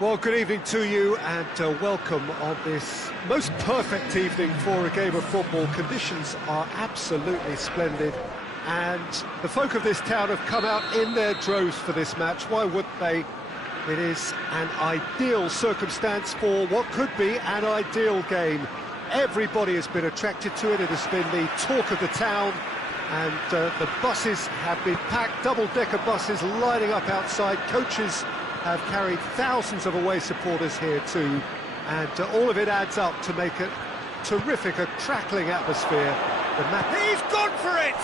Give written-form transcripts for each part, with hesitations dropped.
Well, good evening to you and welcome on this most perfect evening for a game of football. Conditions are absolutely splendid and the folk of this town have come out in their droves for this match. Why wouldn't they? It is an ideal circumstance for what could be an ideal game. Everybody has been attracted to it. It has been the talk of the town, and the buses have been packed, double-decker buses lining up outside. Coaches have carried thousands of away supporters here too, and all of it adds up to make it terrific, a crackling atmosphere. He's gone for it!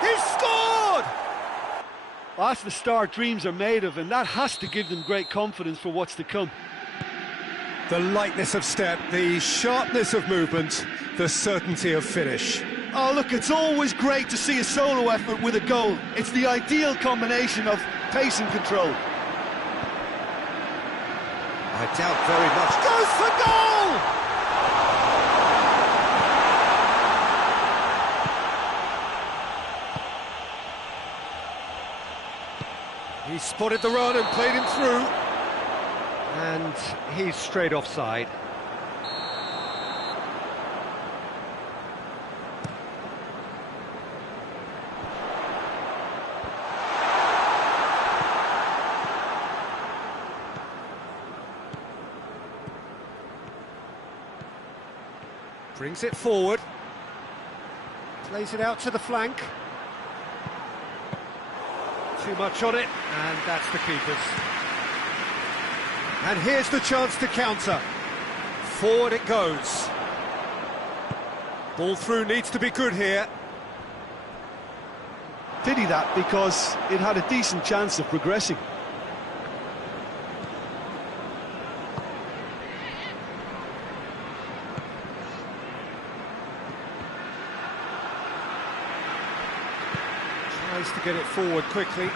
He's scored! Well, that's the start dreams are made of, and that has to give them great confidence for what's to come. The lightness of step, the sharpness of movement, the certainty of finish. Oh, look, it's always great to see a solo effort with a goal. It's the ideal combination of pace and control. I doubt very much. Goes for goal! He spotted the run and played him through. And he's straight offside. Brings it forward. Plays it out to the flank. Too much on it, and that's the keeper's. And here's the chance to counter. Forward it goes. Ball through needs to be good here. Pity that, because it had a decent chance of progressing. Tries to get it forward quickly.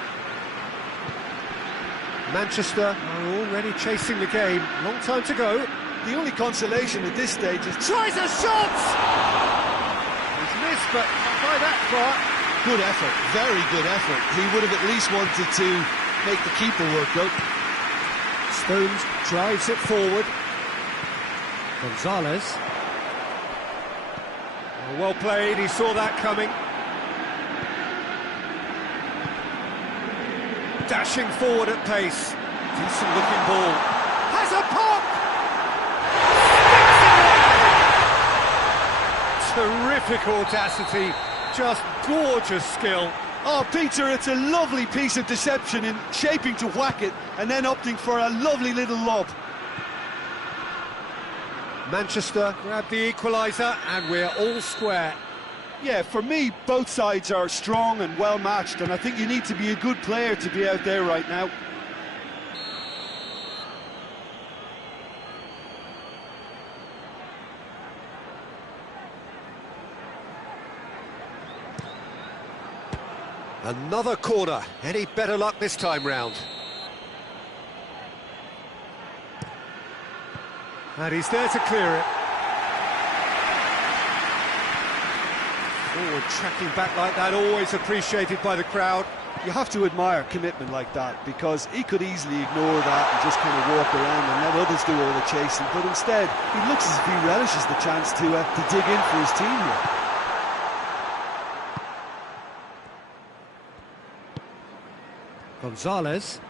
Manchester are already chasing the game. Long time to go. The only consolation at this stage is... Tries a shot! He's missed, but not by that far. Good effort, very good effort. He would have at least wanted to make the keeper work out. Stones drives it forward. Gonzalez. Oh, well played, he saw that coming. Dashing forward at pace. Decent looking ball. Has a pop! Terrific audacity. Just gorgeous skill. Oh, Peter, it's a lovely piece of deception in shaping to whack it and then opting for a lovely little lob. Manchester grab the equaliser and we're all square. Yeah, for me, both sides are strong and well matched, and I think you need to be a good player to be out there right now. Another corner. Any better luck this time round? And he's there to clear it. Forward tracking back like that, always appreciated by the crowd. You have to admire commitment like that, because he could easily ignore that and just kind of walk around and let others do all the chasing, but instead he looks as if he relishes the chance to dig in for his team here. Gonzalez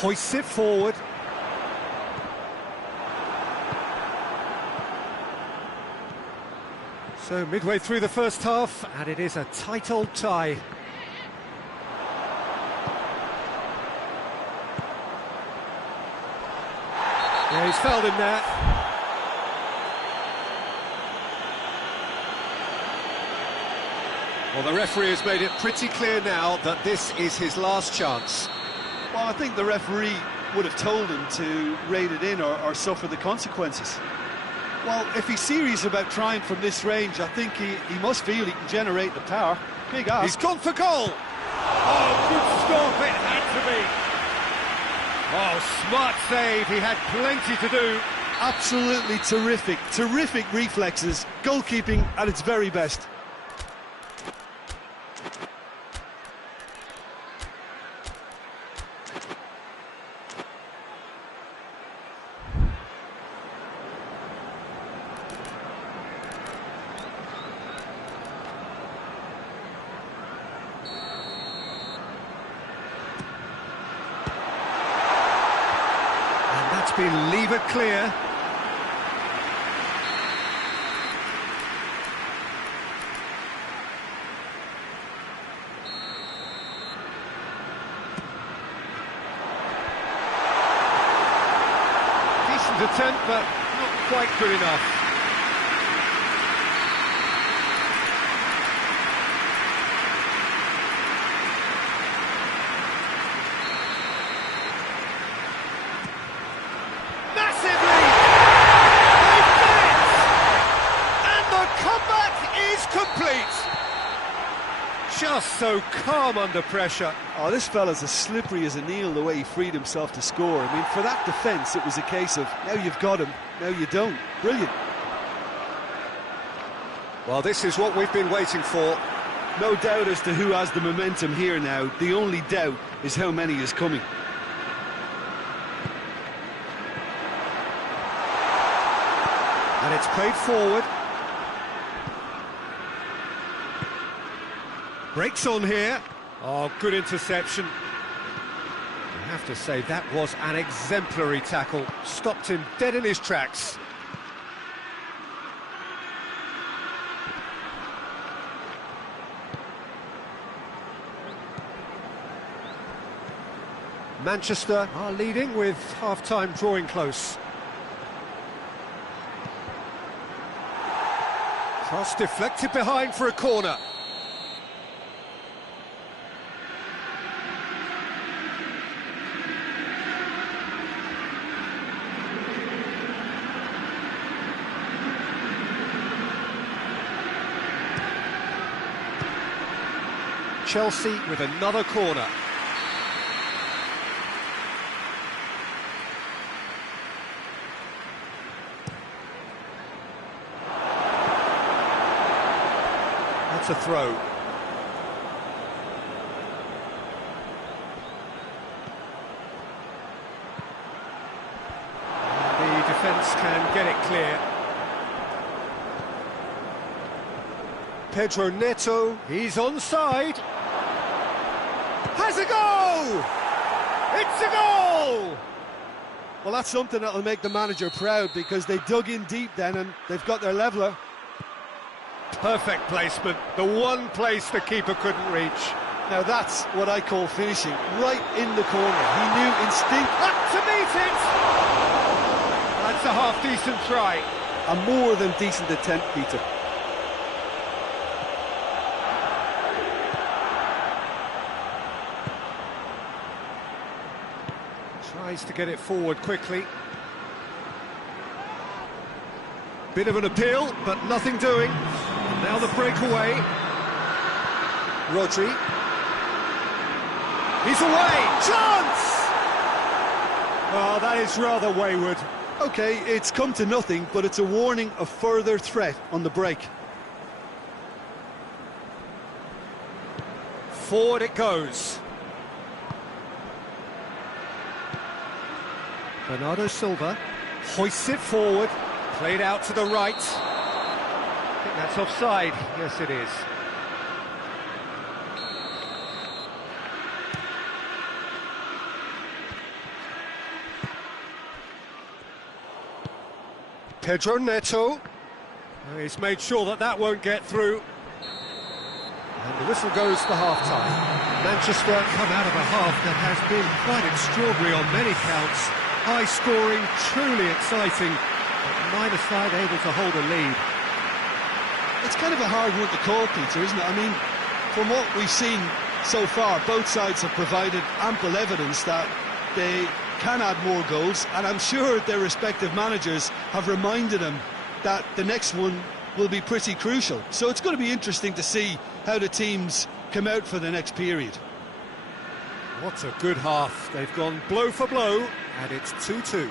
hoists it forward. So midway through the first half, and it is a tight old tie. Yeah, he's fouled him there. Well, the referee has made it pretty clear now that this is his last chance. Well, I think the referee would have told him to rate it in or suffer the consequences. Well, if he's serious about trying from this range, I think he must feel he can generate the power. Big ask. He's gone for goal! Oh, good stop, it had to be. Oh, smart save, he had plenty to do. Absolutely terrific, terrific reflexes, goalkeeping at its very best. been levered clear. Decent attempt, but not quite good enough. Just so calm under pressure. Oh, this fella's as slippery as an eel, the way he freed himself to score. I mean, for that defence, it was a case of, now you've got him, now you don't. Brilliant. Well, this is what we've been waiting for. No doubt as to who has the momentum here now. The only doubt is how many is coming. And it's played forward. Breaks on here. Oh, good interception. I have to say, that was an exemplary tackle. Stopped him dead in his tracks. Manchester are leading with half-time drawing close. Cross deflected behind for a corner. Chelsea with another corner. That's a throw. The defence can get it clear. Pedro Neto, he's onside. Has a goal! It's a goal! Well, that's something that'll make the manager proud, because they dug in deep then and they've got their leveller. Perfect placement, the one place the keeper couldn't reach. Now that's what I call finishing, right in the corner. He knew instinct. Up to meet it! That's a half-decent try. A more than decent attempt, Peter. Tries to get it forward quickly. Bit of an appeal, but nothing doing. Now the breakaway. Rodri. He's away! Chance! Oh, that is rather wayward. OK, it's come to nothing, but it's a warning of further threat on the break. Forward it goes. Bernardo Silva hoists it forward, played out to the right. I think that's offside. Yes, it is. Pedro Neto. He's made sure that that won't get through. And the whistle goes for half-time. Manchester come out of a half that has been quite extraordinary on many counts. High-scoring, truly exciting, but neither side able to hold a lead. It's kind of a hard one to call, Peter, isn't it? I mean, from what we've seen so far, both sides have provided ample evidence that they can add more goals, and I'm sure their respective managers have reminded them that the next one will be pretty crucial. So it's going to be interesting to see how the teams come out for the next period. What a good half. They've gone blow for blow, and it's 2-2.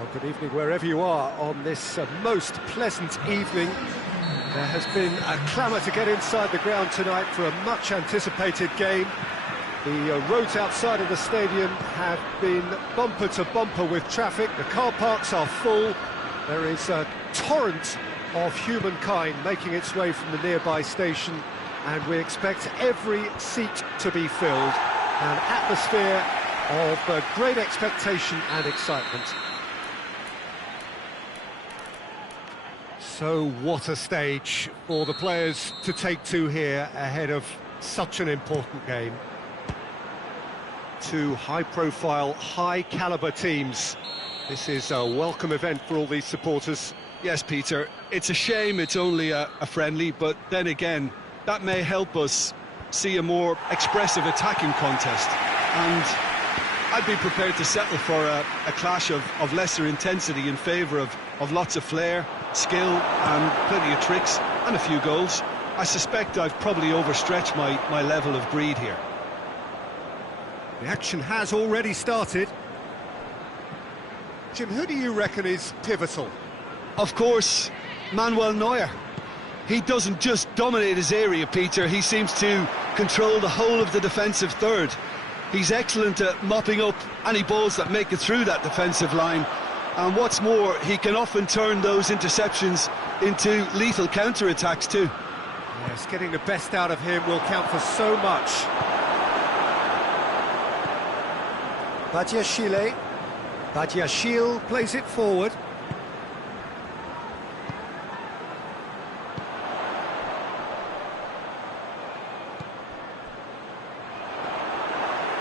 Well, good evening wherever you are on this most pleasant evening. There has been a clamour to get inside the ground tonight for a much-anticipated game. The roads outside of the stadium have been bumper to bumper with traffic. The car parks are full. There is a torrent of humankind making its way from the nearby station, and we expect every seat to be filled. An atmosphere of great expectation and excitement. So what a stage for the players to take to here ahead of such an important game. Two high-profile, high-caliber teams. This is a welcome event for all these supporters. Yes, Peter, it's a shame it's only a friendly, but then again, that may help us see a more expressive attacking contest. And I'd be prepared to settle for a clash of lesser intensity in favour of lots of flair, skill and plenty of tricks and a few goals. I suspect I've probably overstretched my level of greed here. The action has already started. Jim, who do you reckon is pivotal? Of course, Manuel Neuer. He doesn't just dominate his area, Peter, he seems to control the whole of the defensive third. He's excellent at mopping up any balls that make it through that defensive line. And what's more, he can often turn those interceptions into lethal counter-attacks too. Yes, getting the best out of him will count for so much. Badiashile plays it forward.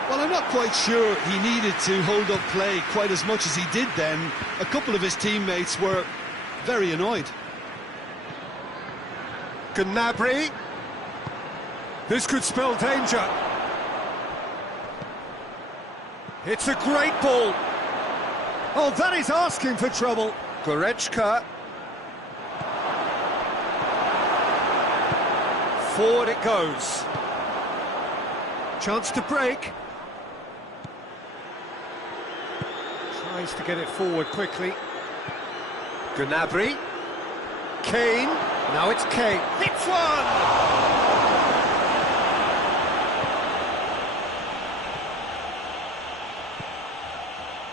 Well, I'm not quite sure he needed to hold up play quite as much as he did then. A couple of his teammates were very annoyed. Gnabry. This could spell danger. It's a great ball. Oh, that is asking for trouble. Goretzka. Forward it goes. Chance to break. Tries to get it forward quickly. Gnabry. Kane. Now it's Kane. Hits one!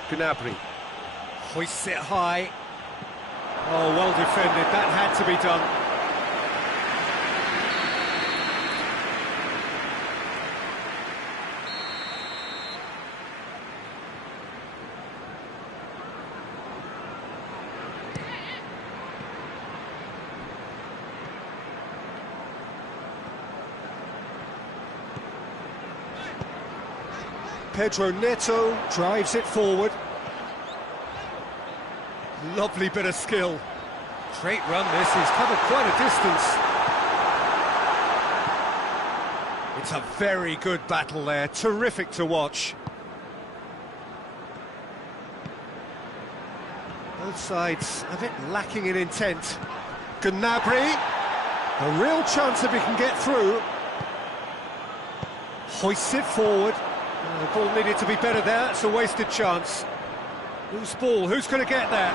Gnabry. Hoists it high. Oh, well defended. That had to be done. Pedro Neto drives it forward. Lovely bit of skill. Great run this, he's covered quite a distance. It's a very good battle there, terrific to watch. Both sides a bit lacking in intent. Gnabry, a real chance if he can get through. Hoists it forward. The ball needed to be better there, it's a wasted chance. Loose ball, who's going to get that?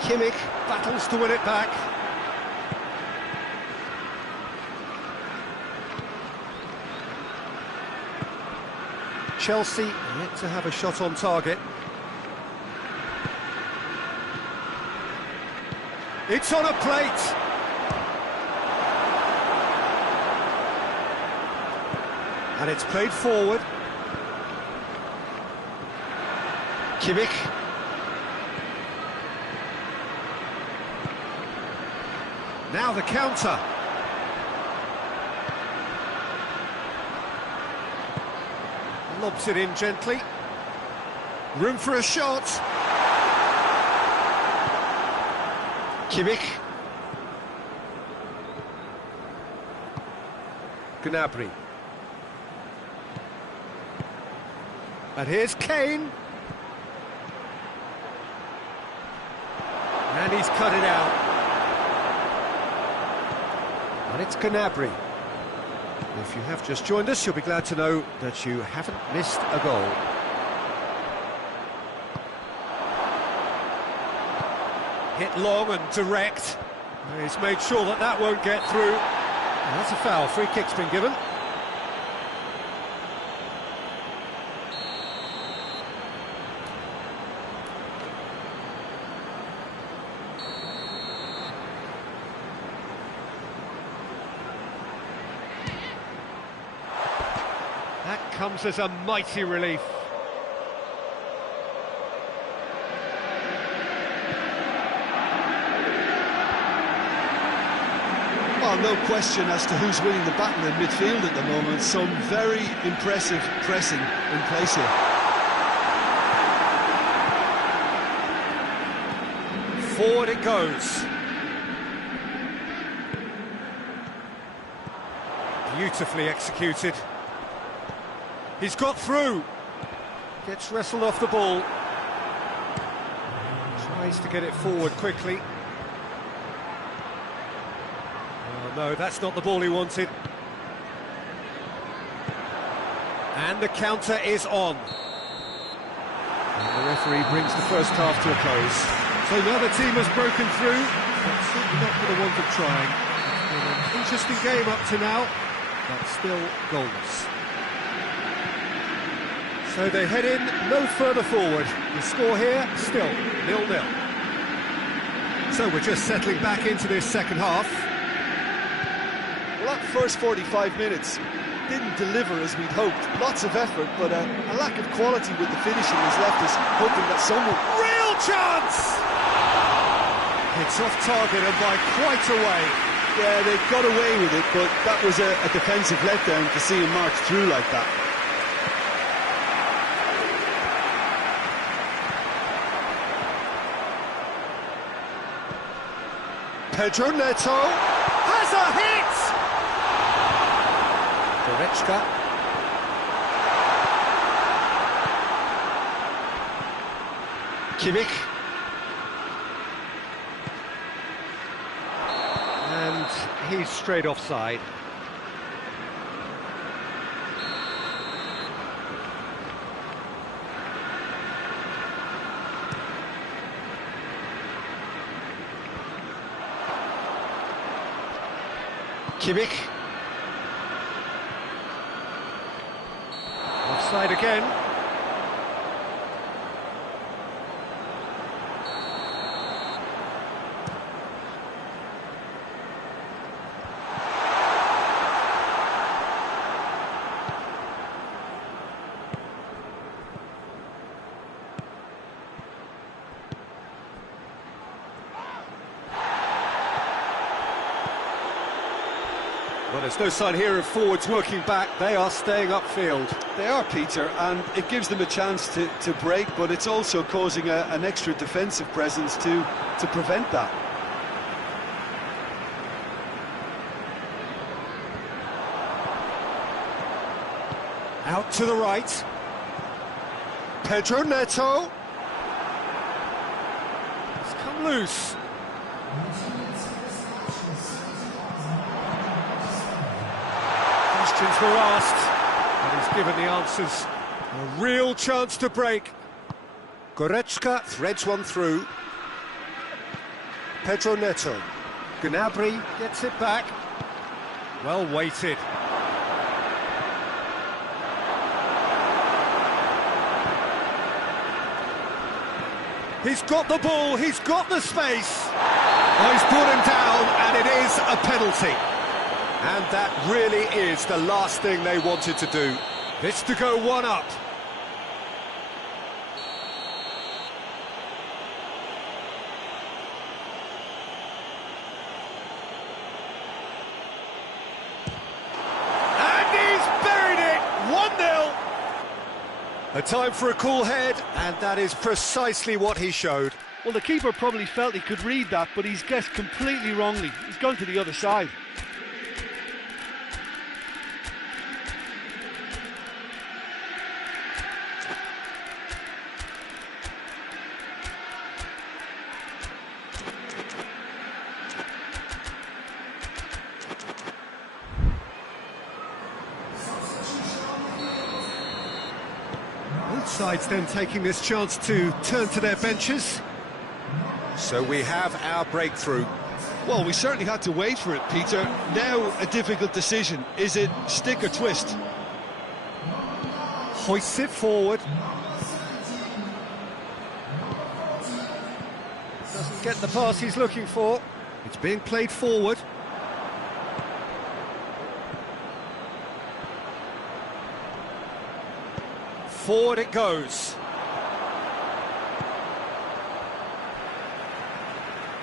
Kimmich battles to win it back. Chelsea yet to have a shot on target. It's on a plate! And it's played forward. Kimmich. Now the counter. Lobs it in gently. Room for a shot. Kimmich. Gnabry. And here's Kane. And he's cut it out. And it's Gnabry. If you have just joined us, you'll be glad to know that you haven't missed a goal. Hit long and direct. He's made sure that that won't get through. That's a foul. Free kick's been given. That comes as a mighty relief. Well, no question as to who's winning the battle in midfield at the moment. Some very impressive pressing in place here. Forward it goes. Beautifully executed. He's got through. Gets wrestled off the ball. Tries to get it forward quickly. Oh no, that's not the ball he wanted. And the counter is on. And the referee brings the first half to a close. So now the team has broken through, but certainly not for the want of trying. It's been an interesting game up to now, but still goalless. So they head in no further forward. The score here, still 0-0. So we're just settling back into this second half. Well, that first 45 minutes didn't deliver as we'd hoped. Lots of effort, but a lack of quality with the finishing has left us hoping that someone... Real chance! It's off target and by quite a way. Yeah, they got away with it, but that was a defensive letdown to see him march through like that. Pedro Neto has a hit! Goretzka. Kimmich. And he's straight offside. Kimmich. Offside again. Well, there's no sign here of forwards working back. They are staying upfield. They are, Peter, and it gives them a chance to break, but it's also causing an extra defensive presence to prevent that. Out to the right. Pedro Neto. It's come loose. Questions were asked, and he's given the answers. A real chance to break. Goretzka threads one through. Pedro Neto. Gnabry gets it back. Well weighted. He's got the ball, he's got the space. Oh, he's brought him down, and it is a penalty. And that really is the last thing they wanted to do. It's to go one up. And he's buried it! 1-0. A time for a cool head, and that is precisely what he showed. Well, the keeper probably felt he could read that, but he's guessed completely wrongly. He's gone to the other side. Both sides then taking this chance to turn to their benches. So we have our breakthrough. Well, we certainly had to wait for it, Peter. Now a difficult decision. Is it stick or twist? Hoists it forward. Doesn't get the pass he's looking for. It's being played forward. Forward it goes.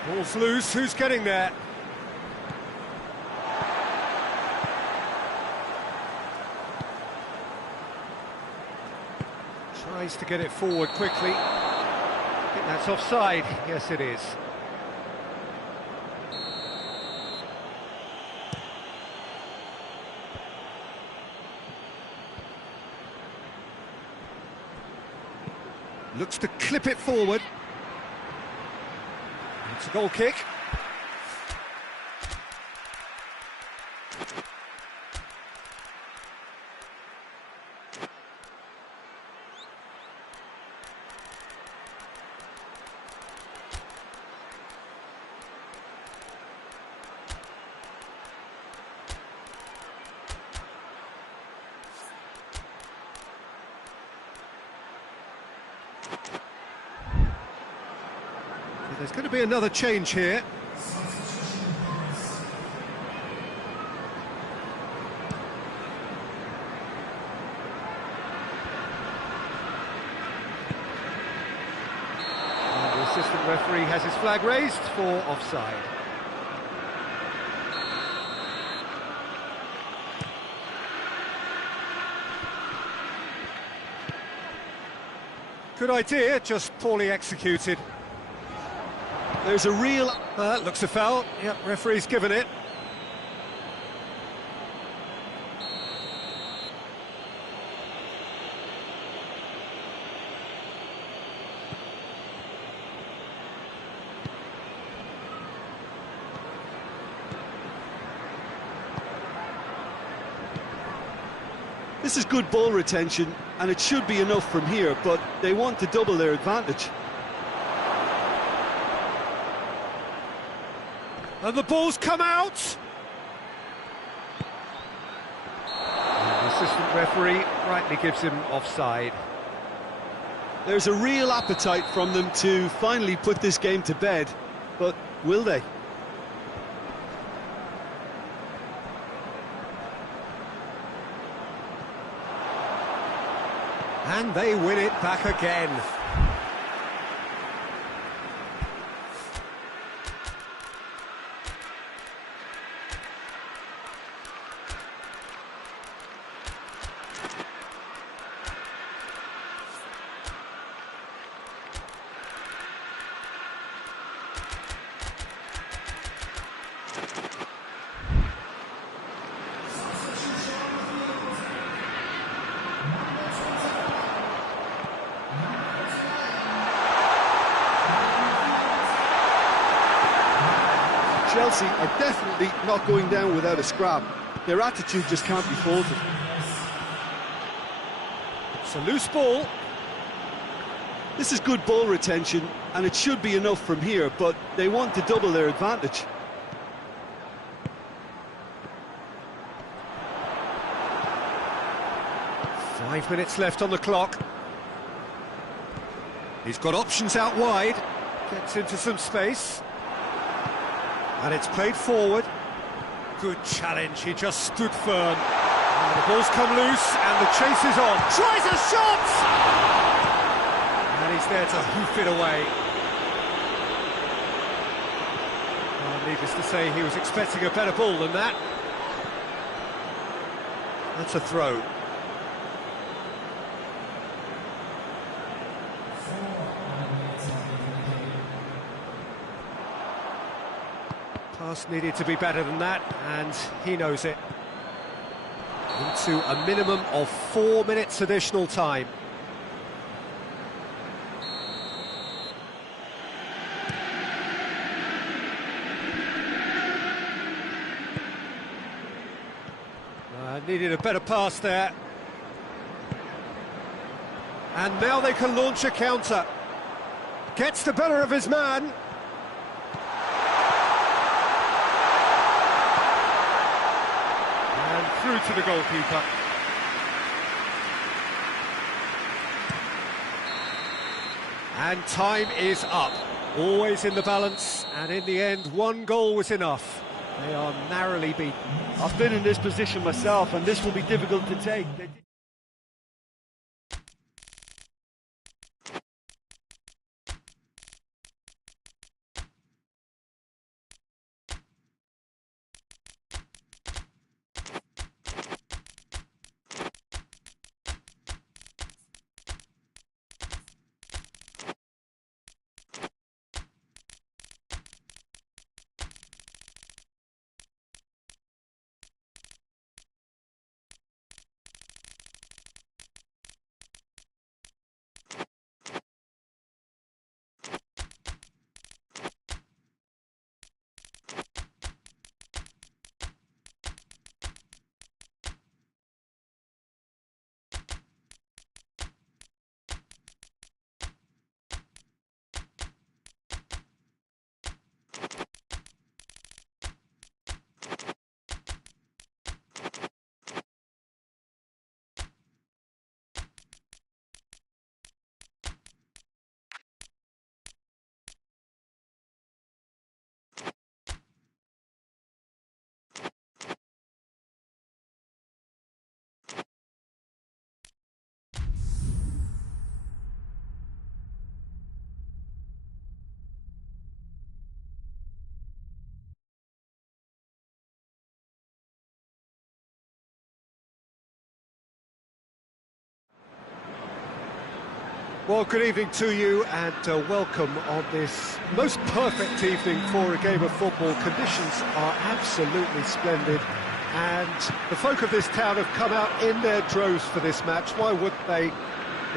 Ball's loose, who's getting there? Tries to get it forward quickly. I think that's offside. Yes, it is. Looks to clip it forward. It's a goal kick. There's going to be another change here. And the assistant referee has his flag raised for offside. Good idea, just poorly executed. There's a real... looks a foul. Yep, referee's given it. This is good ball retention, and it should be enough from here, but they want to double their advantage. And the ball's come out! And the assistant referee rightly gives him offside. There's a real appetite from them to finally put this game to bed, but will they? And they win it back again. Chelsea are definitely not going down without a scrap. Their attitude just can't be faulted. It's a loose ball. This is good ball retention, and it should be enough from here, but they want to double their advantage. Five minutes left on the clock. He's got options out wide. Gets into some space. And it's played forward. Good challenge, he just stood firm. And the ball's come loose, and the chase is on. Tries a shot! And he's there to hoof it away. Well, needless to say, he was expecting a better ball than that. That's a throw. Pass needed to be better than that, and he knows it. Into a minimum of 4 minutes additional time. Needed a better pass there. And now they can launch a counter. Gets the better of his man. And through to the goalkeeper. And time is up. Always in the balance, and in the end, one goal was enough. They are narrowly beaten. I've been in this position myself, and this will be difficult to take. Well, good evening to you, and welcome on this most perfect evening for a game of football. Conditions are absolutely splendid, and the folk of this town have come out in their droves for this match. Why wouldn't they?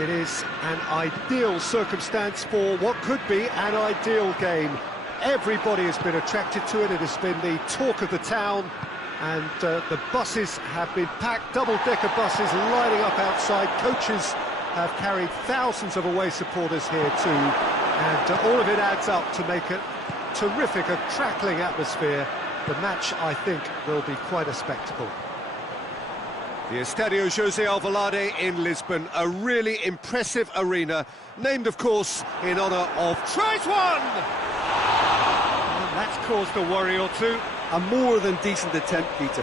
It is an ideal circumstance for what could be an ideal game. Everybody has been attracted to it. It has been the talk of the town, and the buses have been packed, double-decker buses lining up outside. Coaches have carried thousands of away supporters here too, and all of it adds up to make it terrific, a crackling atmosphere. The match, I think, will be quite a spectacle. The Estadio José Alvalade in Lisbon, a really impressive arena, named, of course, in honour of... Tries one! And that's caused a worry or two. A more than decent attempt, Peter.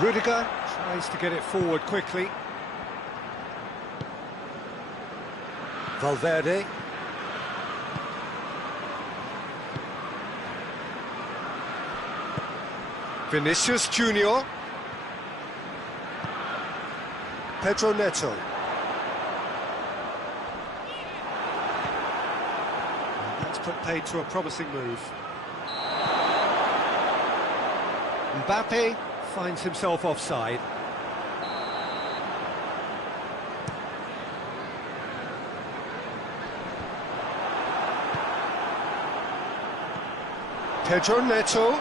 Rudiger tries to get it forward quickly. Valverde. Vinicius Junior. Pedro Neto. That's put paid to a promising move. Mbappe finds himself offside. Pedro Neto.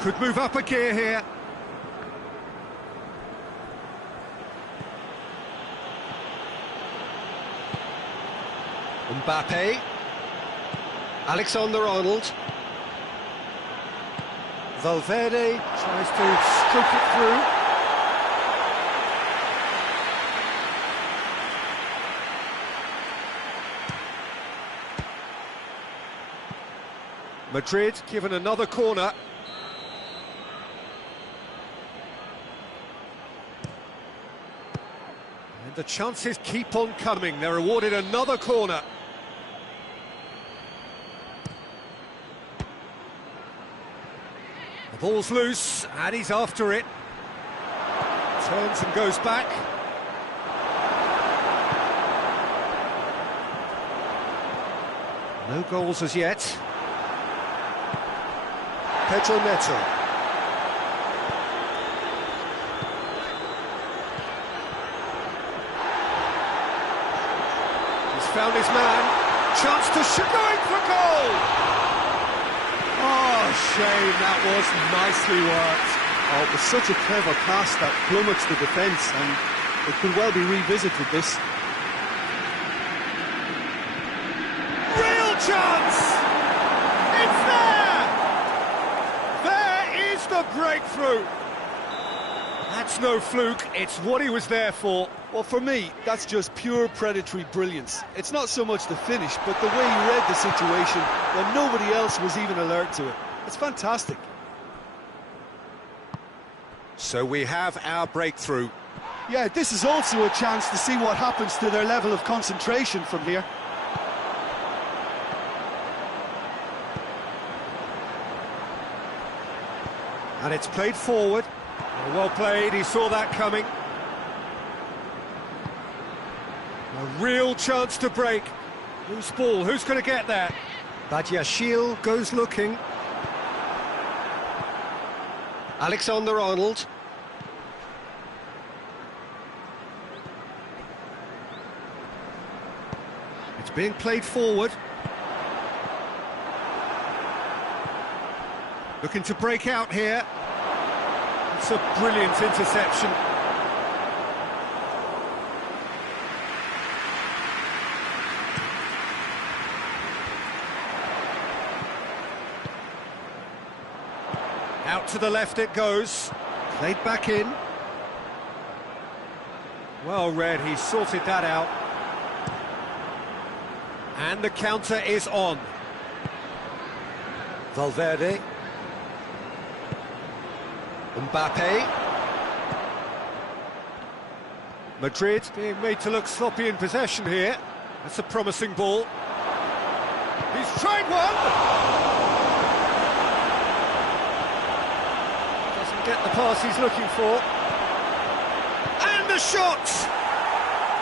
Could move up a gear here. Mbappe. Alexander-Arnold. Valverde tries to stroke it through. Madrid given another corner. And the chances keep on coming. They're awarded another corner. The ball's loose, and he's after it. Turns and goes back. No goals as yet. Pedro Neto. He's found his man. Chance to shoot, going for goal! Oh, shame, that was nicely worked. Oh, it was such a clever pass that flummoxed the defence, and it could well be revisited, this. Real chance! It's there! There is the breakthrough! That's no fluke, it's what he was there for. Well, for me, that's just pure predatory brilliance. It's not so much the finish, but the way he read the situation when nobody else was even alert to it. It's fantastic. So we have our breakthrough. Yeah, this is also a chance to see what happens to their level of concentration from here. And it's played forward. Well played, he saw that coming. A real chance to break. Loose ball, who's going to get that? Badiashile goes looking. Alexander-Arnold. It's being played forward. Looking to break out here. It's a brilliant interception. Out to the left it goes. Played back in. Well read, he sorted that out. And the counter is on. Valverde. Mbappe. Madrid being made to look sloppy in possession here. That's a promising ball. He's tried one! Doesn't get the pass he's looking for. And the shot!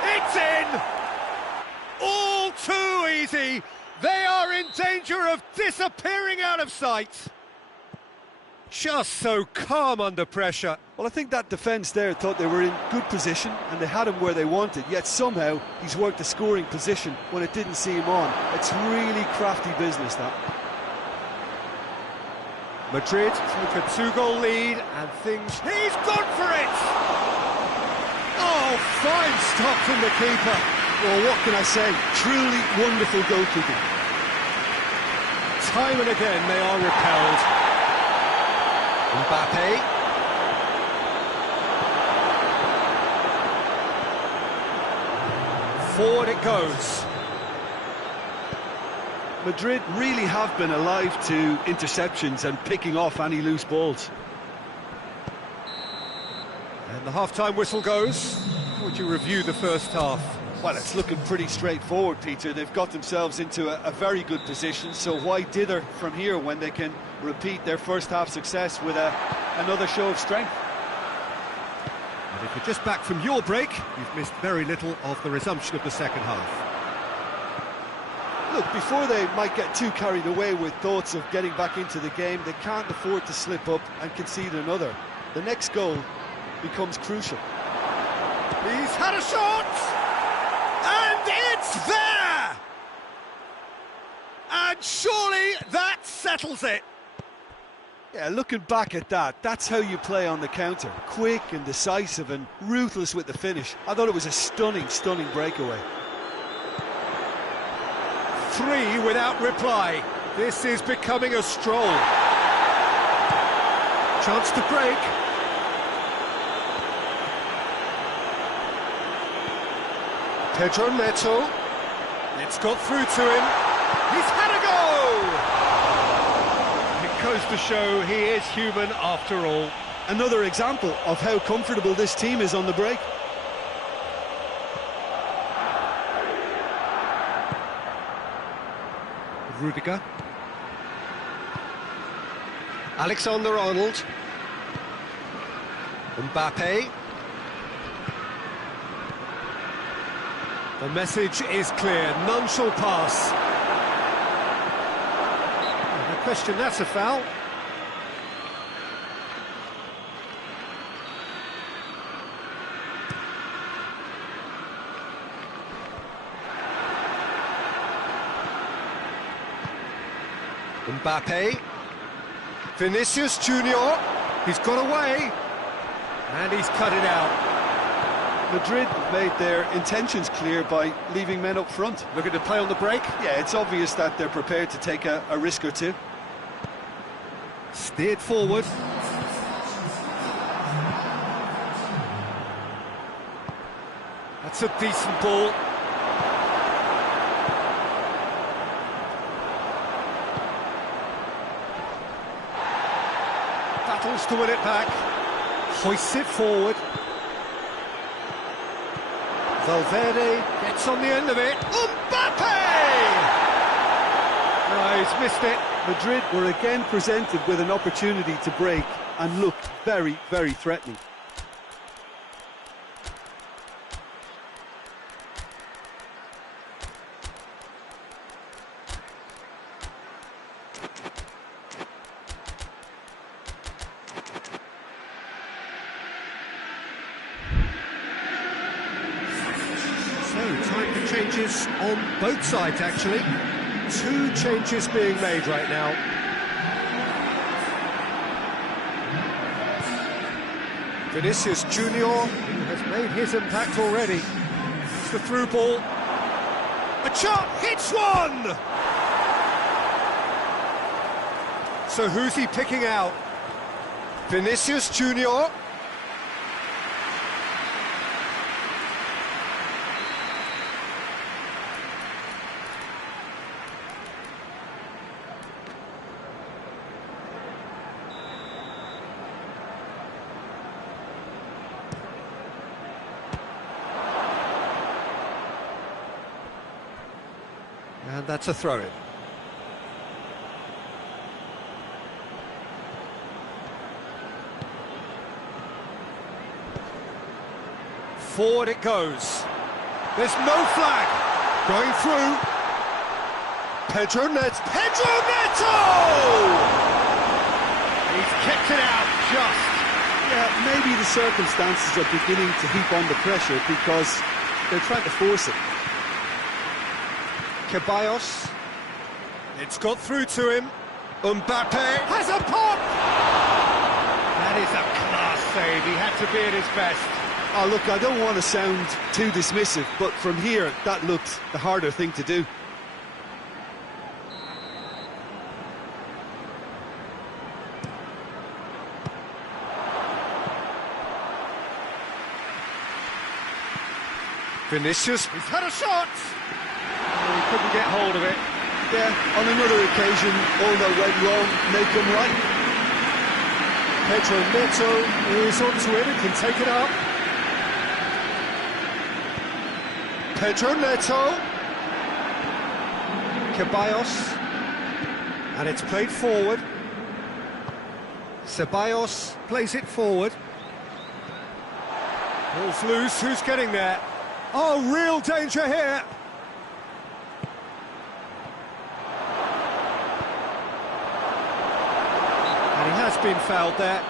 It's in! All too easy! They are in danger of disappearing out of sight! Just so calm under pressure. Well, I think that defence there thought they were in good position and they had him where they wanted, yet somehow he's worked a scoring position when it didn't see him on. It's really crafty business, that. Madrid took a 2-goal lead and things... He's gone for it! Oh, fine stop from the keeper. Well, what can I say? Truly wonderful goalkeeping. Time and again they are repelled. Mbappe. Forward it goes. Madrid really have been alive to interceptions and picking off any loose balls. And the half-time whistle goes. How would you review the first half? Well, it's looking pretty straightforward, Peter. They've got themselves into a very good position, so why dither from here when they can repeat their first half success with another show of strength? And if you're just back from your break, you've missed very little of the resumption of the second half. Look, before they might get too carried away with thoughts of getting back into the game, they can't afford to slip up and concede another. The next goal becomes crucial. He's had a shot! And it's there! And surely that settles it. Yeah, looking back at that, that's how you play on the counter. Quick and decisive and ruthless with the finish. I thought it was a stunning, stunning breakaway. 3 without reply. This is becoming a stroll. Chance to break. Pedro Neto. It's got through to him. He's had a go! It goes to show he is human after all. Another example of how comfortable this team is on the break. Rudiger. Alexander-Arnold. Mbappe. The message is clear, none shall pass. No question, that's a foul. Mbappe. Vinicius Junior, he's got away, and he's cut it out. Madrid made their intentions clear by leaving men up front. Looking to play on the break. Yeah, it's obvious that they're prepared to take a risk or two. Steered forward. That's a decent ball. Battles to win it back. Hoists it forward. Valverde gets on the end of it. Mbappe! No, he's missed it. Madrid were again presented with an opportunity to break and looked very, very threatening. Time for changes on both sides, actually. 2 changes being made right now. Vinicius Junior, who has made his impact already. It's the through ball. A shot, hits one! So who's he picking out? Vinicius Junior. And that's a throw-in. Forward it goes. There's no flag. Going through. Pedro Neto! He's kicked it out, just. Yeah, maybe the circumstances are beginning to heap on the pressure because they're trying to force it. Ceballos, it's got through to him. Mbappe has a pop! That is a class save, he had to be at his best. Oh, look, I don't want to sound too dismissive, but from here, that looked the harder thing to do. Vinicius, he's had a shot! He couldn't get hold of it. Yeah, on another occasion, all that went wrong, make them right. Pedro Neto is onto it and can take it up. Pedro Neto. Ceballos. And it's played forward. Ceballos plays it forward. Ball's loose, who's getting there? Oh, real danger here. And he has been fouled there.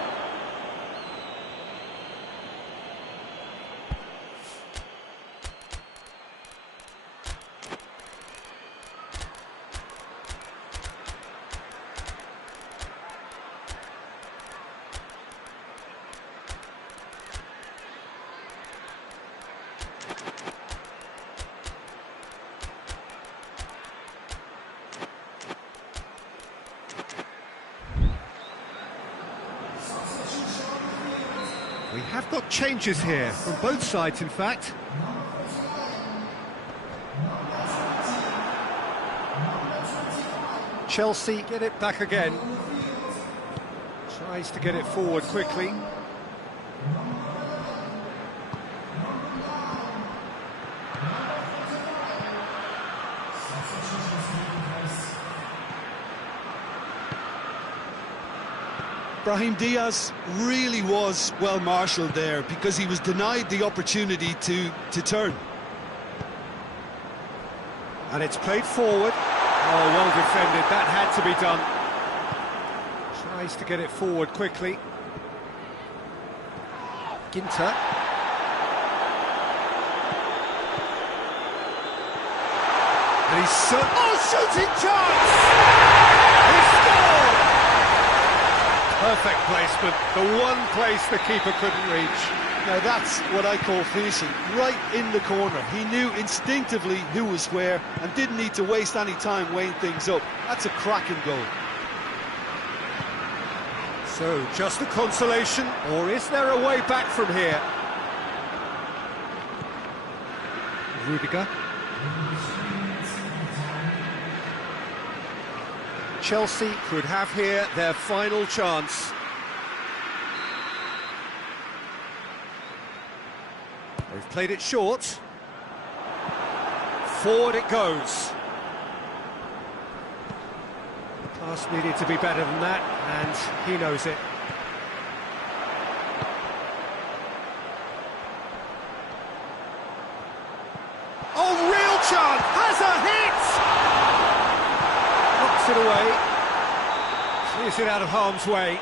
We have got changes here, from both sides in fact. Chelsea get it back again. Tries to get it forward quickly. Brahim Diaz really was well marshalled there because he was denied the opportunity to turn. And it's played forward. Oh, well defended, that had to be done. Tries to get it forward quickly. Ginter. And he's shooting chance! He scored! placement, the one place the keeper couldn't reach. Now that's what I call finishing, right in the corner. He knew instinctively who was where and didn't need to waste any time weighing things up. That's a cracking goal. So, just a consolation, or is there a way back from here? Rudiger. Chelsea could have here their final chance. They've played it short. Forward it goes. Pass needed to be better than that, and he knows it. Oh, real chance! Has a hit! Knocks it away. Clears it out of harm's way.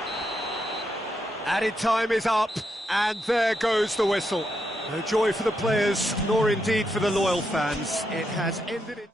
Added time is up, and there goes the whistle. No joy for the players, nor indeed for the loyal fans. It has ended it.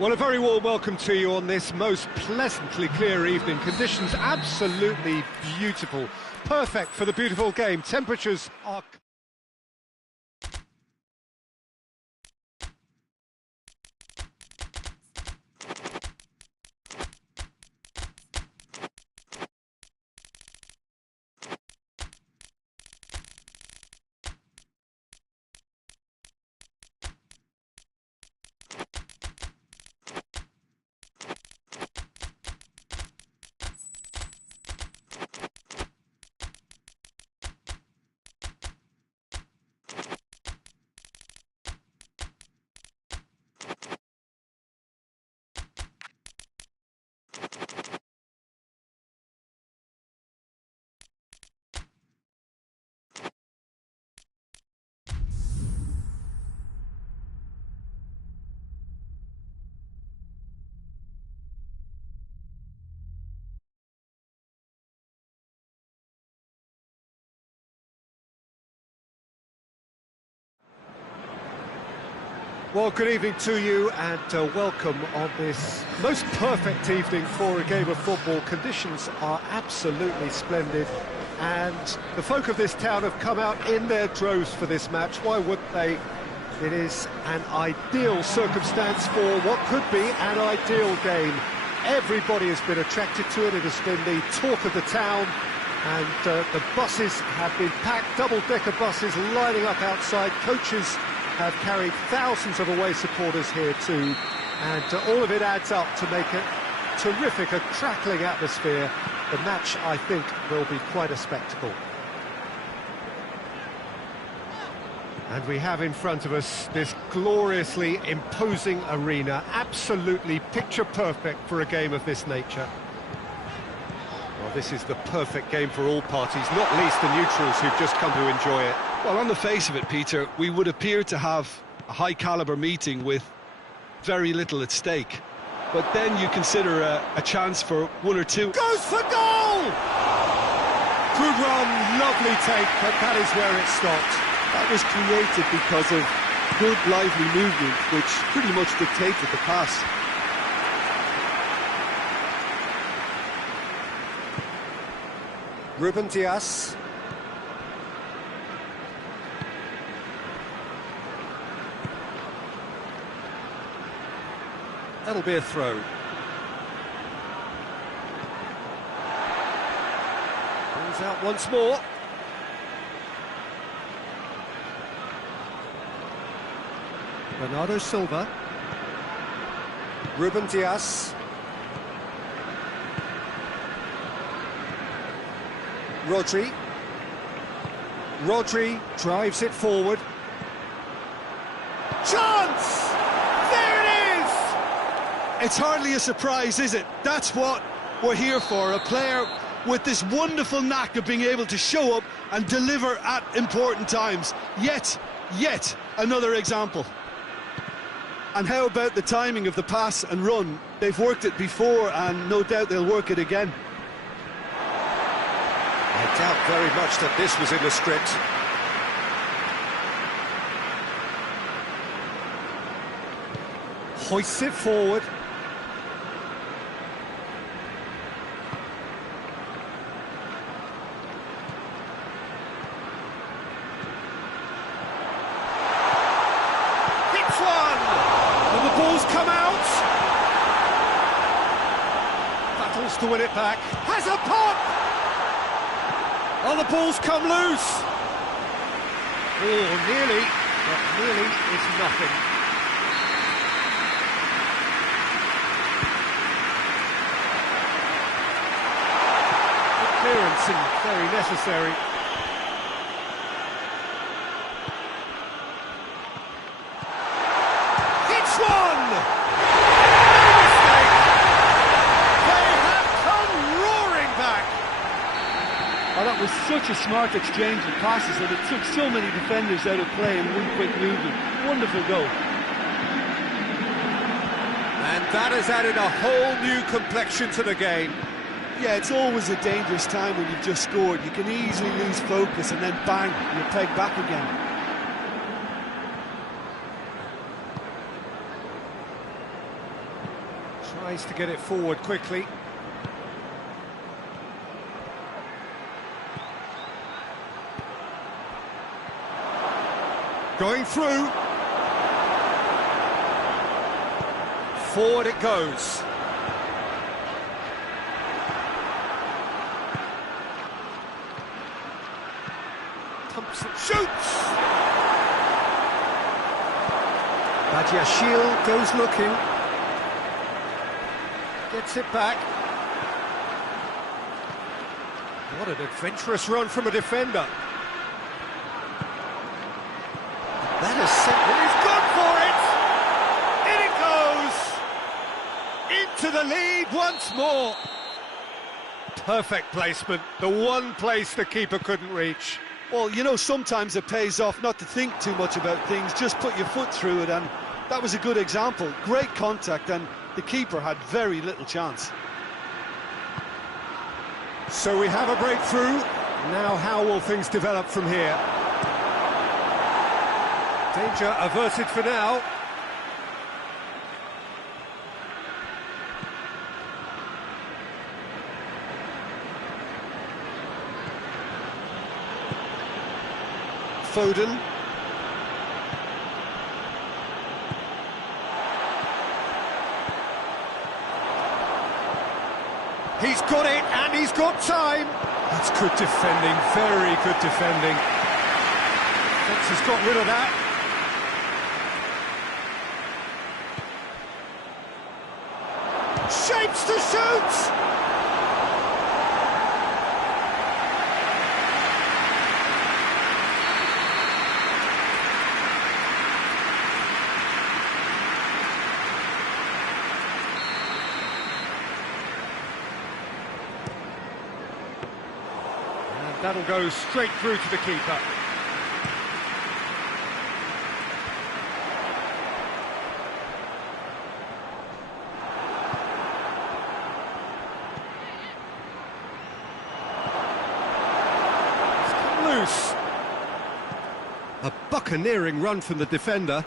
Well, a very warm welcome to you on this most pleasantly clear evening. Conditions absolutely beautiful. Perfect for the beautiful game. Temperatures are... Well, good evening to you and welcome on this most perfect evening for a game of football. Conditions are absolutely splendid and the folk of this town have come out in their droves for this match. Why wouldn't they? It is an ideal circumstance for what could be an ideal game. Everybody has been attracted to it. It has been the talk of the town and the buses have been packed, double-decker buses lining up outside. Coaches have carried thousands of away supporters here too, and all of it adds up to make a terrific, a crackling atmosphere. The match, I think, will be quite a spectacle. And we have in front of us this gloriously imposing arena, absolutely picture-perfect for a game of this nature. Well, this is the perfect game for all parties, not least the neutrals who've just come to enjoy it. Well, on the face of it, Peter, we would appear to have a high-caliber meeting with very little at stake. But then you consider a chance for one or two. Goes for goal! Good run, lovely take, but that is where it stopped. That was created because of good, lively movement, which pretty much dictated the pass. Ruben Dias. That'll be a throw. Goes out once more. Bernardo Silva. Ruben Dias. Rodri drives it forward. chance! There it is! It's hardly a surprise, is it? That's what we're here for, a player with this wonderful knack of being able to show up and deliver at important times. Yet another example. And how about the timing of the pass and run? They've worked it before, and no doubt they'll work it again. I doubt very much that this was in the script. Hoists it forward. Hits one! And the ball's come out! Battles to win it back. Has a pop! Oh, the ball's come loose! Oh, nearly, but nearly is nothing. Clearance and very necessary. It's one! No mistake! They have come roaring back! Oh, that was such a smart exchange of passes, and it took so many defenders out of play in one quick movement. Wonderful goal. And that has added a whole new complexion to the game. Yeah, it's always a dangerous time when you've just scored. You can easily lose focus and then bang, you're pegged back again. Tries to get it forward quickly. Going through. Forward it goes. Thompson shoots! PesJoker-Hoang goes looking. Gets it back. What an adventurous run from a defender. That is set. He's gone for it! In it goes! Into the lead once more. Perfect placement. The one place the keeper couldn't reach. Well, you know, sometimes it pays off not to think too much about things, just put your foot through it, and that was a good example. Great contact, and the keeper had very little chance. So we have a breakthrough. Now how will things develop from here? Danger averted for now. Foden. He's got it, and he's got time. That's good defending, very good defending. Defence has got rid of that. Shapes to shoot! That'll go straight through to the keeper. It's come loose. A buccaneering run from the defender.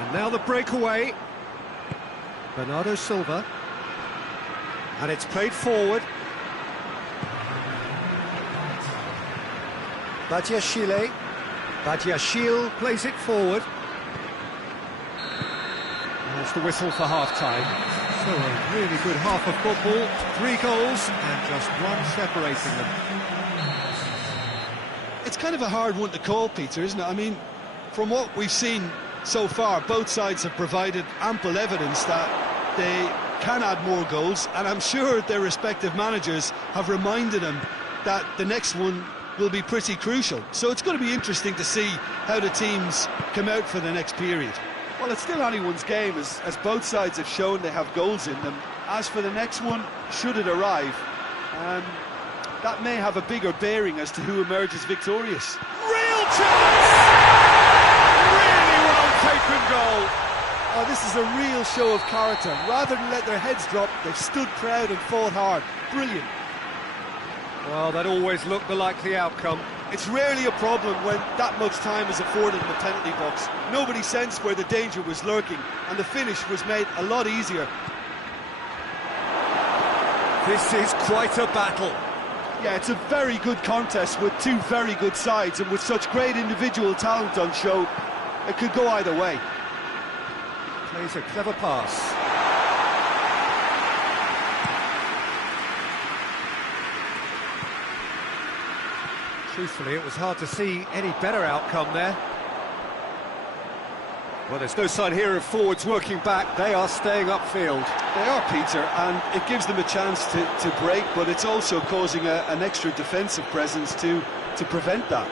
And now the breakaway. Bernardo Silva. And it's played forward. PesJoker-Hoang. PesJoker-Hoang plays it forward. That's the whistle for half-time. So a really good half of football, 3 goals and just one separating them. It's kind of a hard one to call, Peter, isn't it? I mean, from what we've seen so far, both sides have provided ample evidence that they can add more goals, and I'm sure their respective managers have reminded them that the next one will be pretty crucial. So it's going to be interesting to see how the teams come out for the next period. Well, it's still anyone's game, as both sides have shown they have goals in them. As for the next one, should it arrive, that may have a bigger bearing as to who emerges victorious. Real chance! Really well taken goal. Oh, this is a real show of character. Rather than let their heads drop, they've stood proud and fought hard. Brilliant. Well, that always looked the likely outcome. It's rarely a problem when that much time is afforded in the penalty box. Nobody sensed where the danger was lurking, and the finish was made a lot easier. This is quite a battle. Yeah, it's a very good contest with two very good sides, and with such great individual talent on show, it could go either way. Plays a clever pass. Truthfully, it was hard to see any better outcome there. Well, there's no sign here of forwards working back. They are staying upfield. They are, Peter, and it gives them a chance to break, but it's also causing an extra defensive presence to prevent that.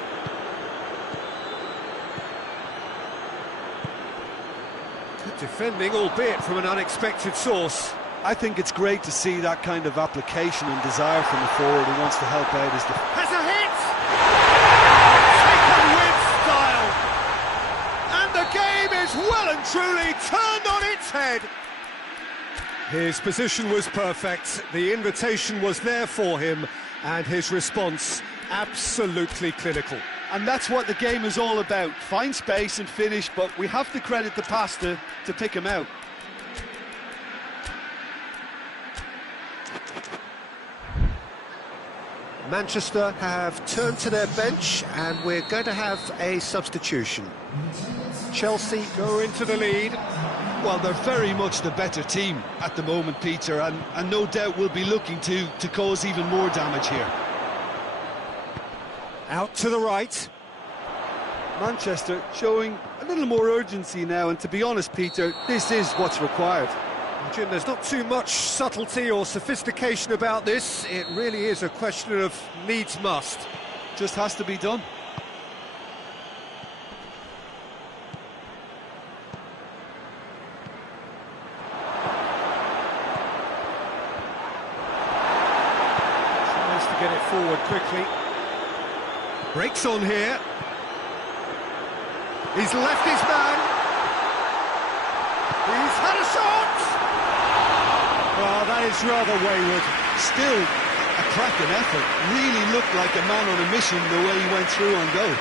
Good defending, albeit from an unexpected source. I think it's great to see that kind of application and desire from a forward who wants to help out his defence. Has a hit! Taken with style! And the game is well and truly turned on its head! His position was perfect, the invitation was there for him, and his response absolutely clinical. And that's what the game is all about. Find space and finish, but we have to credit the pass to pick him out. Manchester have turned to their bench, and we're going to have a substitution. Chelsea go into the lead. Well, they're very much the better team at the moment, Peter, and no doubt will be looking to cause even more damage here. Out to the right. Manchester showing a little more urgency now, and to be honest, Peter, this is what's required. Jim, there's not too much subtlety or sophistication about this. It really is a question of needs must. Just has to be done. Tries to get it forward quickly. Breaks on here. He's left his man. He's had a shot! Well, that is rather wayward. Still a cracking effort. Really looked like a man on a mission the way he went through on goal.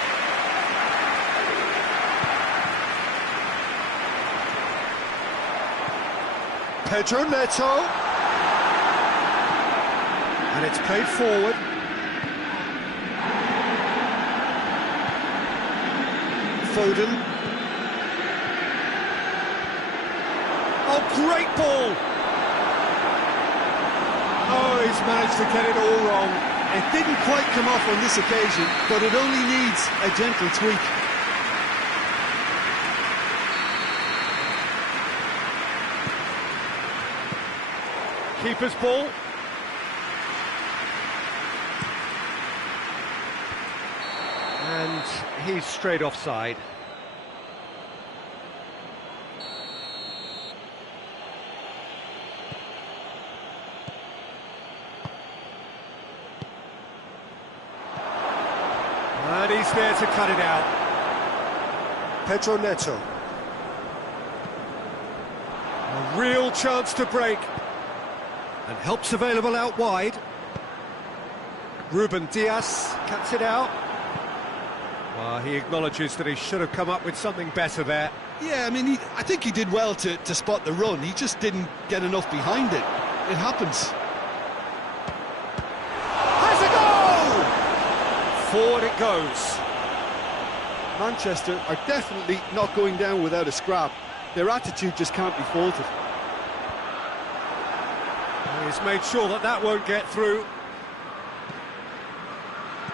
Pedro Neto. And it's played forward. Foden. Oh, great ball! Oh, he's managed to get it all wrong. It didn't quite come off on this occasion, but it only needs a gentle tweak. Keeper's ball. And he's straight offside. And he's there to cut it out. Pedro Neto. A real chance to break. And help's available out wide. Ruben Diaz cuts it out. Well, he acknowledges that he should have come up with something better there. Yeah, I mean, I think he did well to spot the run. He just didn't get enough behind it. It happens. Has a goal! Forward it goes. Manchester are definitely not going down without a scrap. Their attitude just can't be faulted. He's made sure that that won't get through.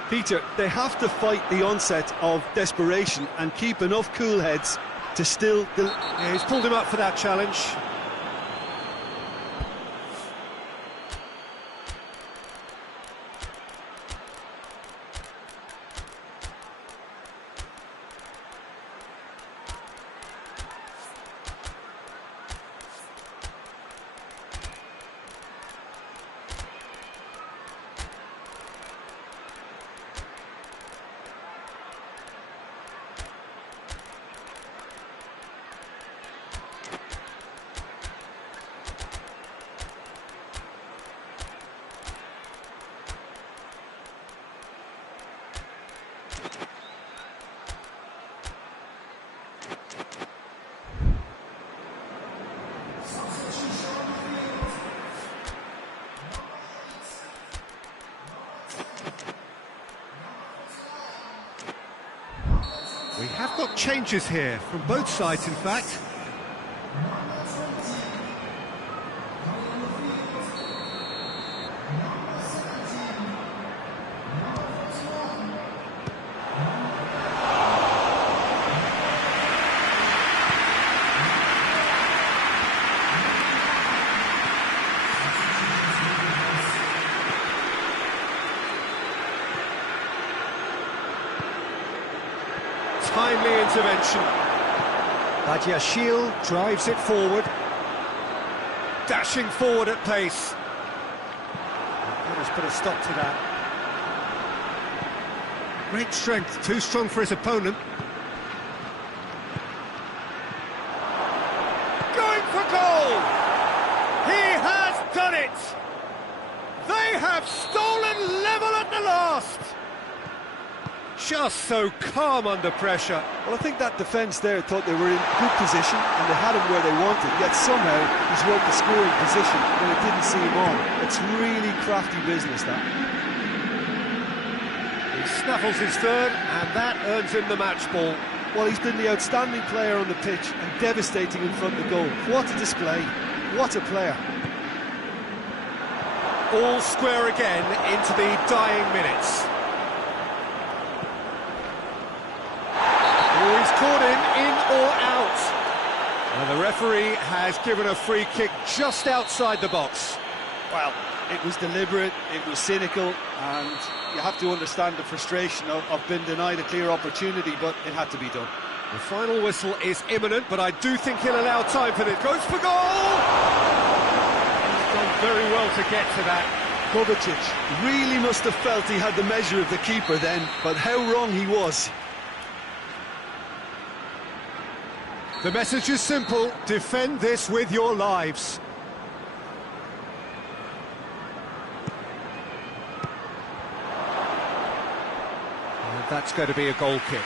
Peter, they have to fight the onset of desperation and keep enough cool heads to still... Yeah, he's pulled him up for that challenge. We have got changes here, from both sides in fact. Timely intervention. PesJoker-Hoang drives it forward. Dashing forward at pace. That has put a stop to that. Great strength, too strong for his opponent. Going for goal! He has done it! They have stolen level at the last! Just so calm under pressure. Well, I think that defence there thought they were in good position and they had him where they wanted, yet somehow he's worked the scoring position when it didn't see him on. It's really crafty business, that. He snaffles his third, and that earns him the match ball. Well, he's been the outstanding player on the pitch and devastating in front of goal. What a display, what a player. All square again into the dying minutes. Oh, he's caught in or out. And the referee has given a free kick just outside the box. Well, it was deliberate, it was cynical, and you have to understand the frustration of being denied a clear opportunity, but it had to be done. The final whistle is imminent, but I do think he'll allow time for this. Goes for goal! He's done very well to get to that. Kovacic really must have felt he had the measure of the keeper then, but how wrong he was. The message is simple: defend this with your lives. And that's going to be a goal kick.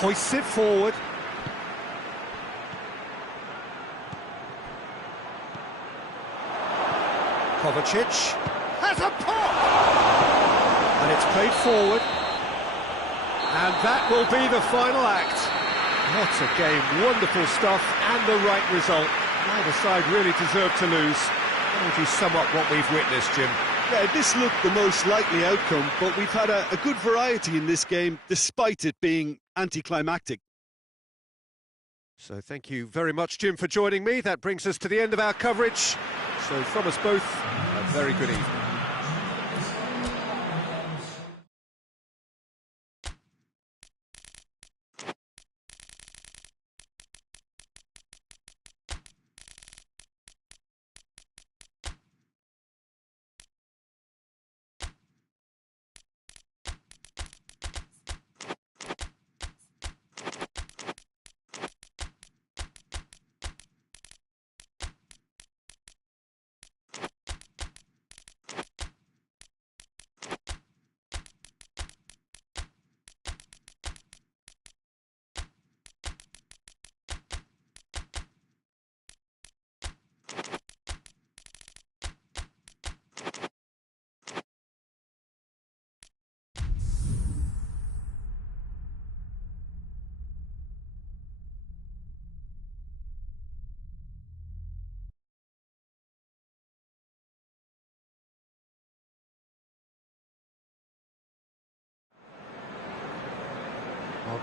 Hoists it forward. Kovacic has a pop! And it's played forward. And that will be the final act. What a game, wonderful stuff, and the right result. Neither side really deserved to lose. How would you sum up what we've witnessed, Jim? Yeah, this looked the most likely outcome, but we've had a good variety in this game, despite it being anticlimactic. So thank you very much, Jim, for joining me. That brings us to the end of our coverage. So from us both, a very good evening.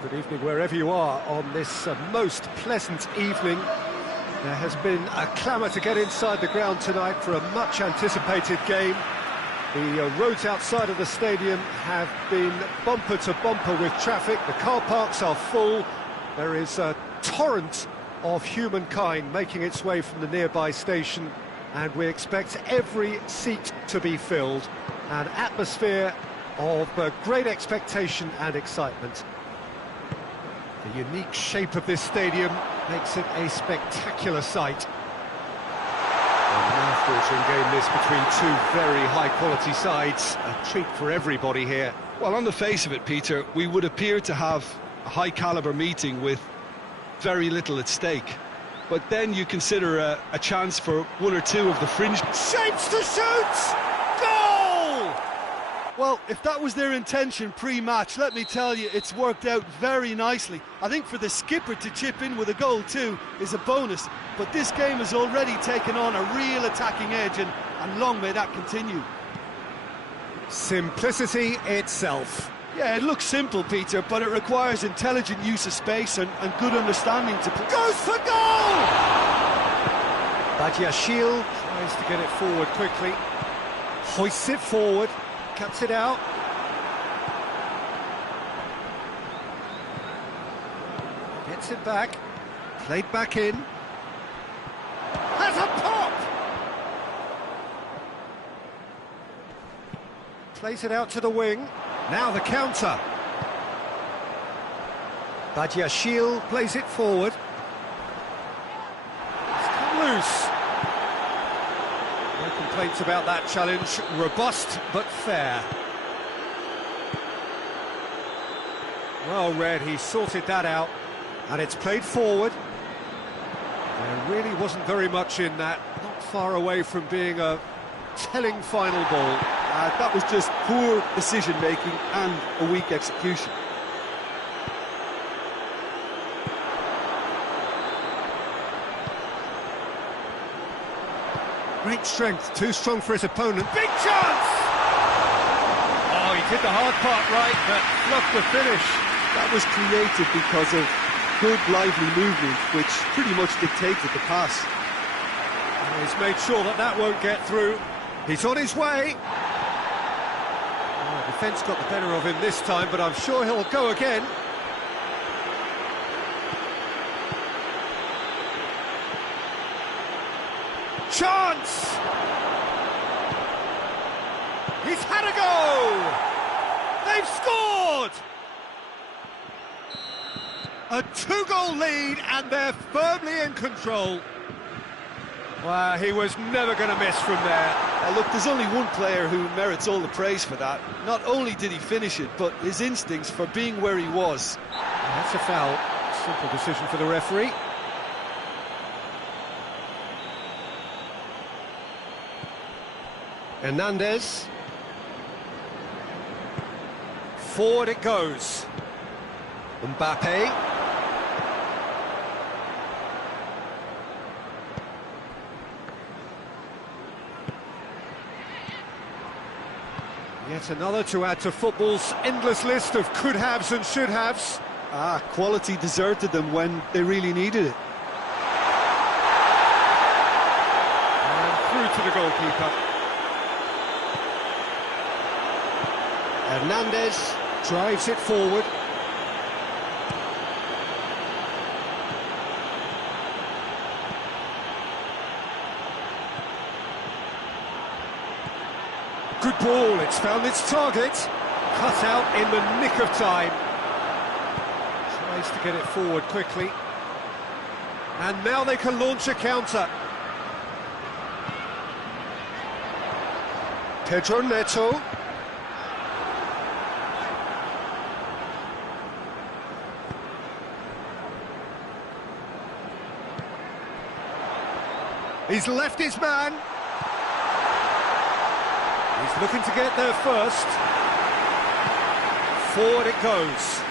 Good evening wherever you are on this most pleasant evening. There has been a clamour to get inside the ground tonight for a much anticipated game. The roads outside of the stadium have been bumper to bumper with traffic. The car parks are full. There is a torrent of humankind making its way from the nearby station, and we expect every seat to be filled. An atmosphere of great expectation and excitement. The unique shape of this stadium makes it a spectacular sight. A mouth-watering game this between two very high-quality sides. A treat for everybody here. Well, on the face of it, Peter, we would appear to have a high-caliber meeting with very little at stake. But then you consider a chance for one or two of the fringe... Shapes to shoot! Goal! Well, if that was their intention pre-match, let me tell you, it's worked out very nicely. I think for the skipper to chip in with a goal too is a bonus, but this game has already taken on a real attacking edge, and long may that continue. Simplicity itself. Yeah, it looks simple, Peter, but it requires intelligent use of space and good understanding to... Goes for goal! PesJoker-Hoang tries to get it forward quickly. Hoists it forward, cuts it out. Gets it back, played back in. Has a pop! Plays it out to the wing. Now the counter. PesJoker-Hoang plays it forward. It's come loose. No complaints about that challenge. Robust but fair. Well read, he sorted that out. And it's played forward. There really wasn't very much in that. Not far away from being a telling final ball. That was just poor decision-making and a weak execution. Great strength, too strong for his opponent. Big chance! Oh, he did the hard part right, but fluffed the finish. That was created because of good, lively movement, which pretty much dictated the pass. And he's made sure that that won't get through. He's on his way. Defence got the better of him this time, but I'm sure he'll go again. Chance! He's had a go! They've scored! A two-goal lead, and they're firmly in control. Well, he was never going to miss from there. Look, there's only one player who merits all the praise for that. Not only did he finish it, but his instincts for being where he was. That's a foul. Simple decision for the referee. Hernandez. Forward it goes. Mbappe. Yet another to add to football's endless list of could-haves and should-haves. Quality deserted them when they really needed it. And through to the goalkeeper. Hernandez drives it forward. Good ball, it's found its target. Cut out in the nick of time. Tries to get it forward quickly. And now they can launch a counter. Pedro Neto. He's left his man. He's looking to get there first. Forward it goes.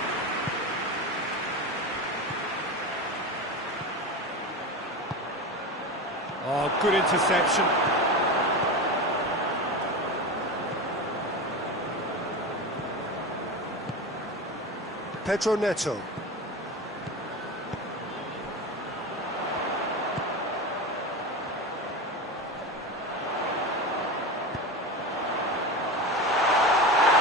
Oh, good interception. Pedro Neto.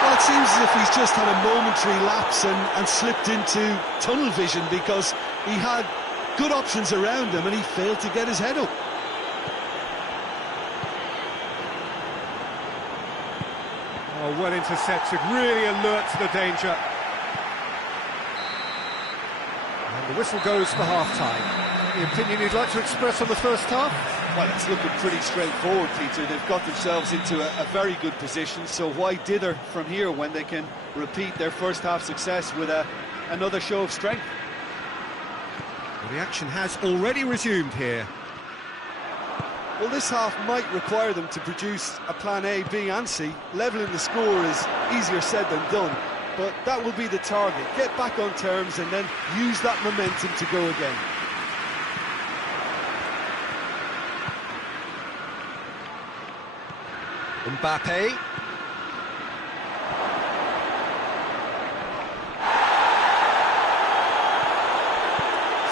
Well, it seems as if he's just had a momentary lapse and slipped into tunnel vision, because he had good options around him and he failed to get his head up. Oh, well intercepted, really alert to the danger. And the whistle goes for half-time. Any opinion you'd like to express on the first half? Well, it's looking pretty straightforward, Peter. They've got themselves into a very good position, so why dither from here when they can repeat their first half success with another show of strength? Well, the action has already resumed here. Well, this half might require them to produce a plan A, B and C. Levelling the score is easier said than done, but that will be the target. Get back on terms and then use that momentum to go again. Mbappe.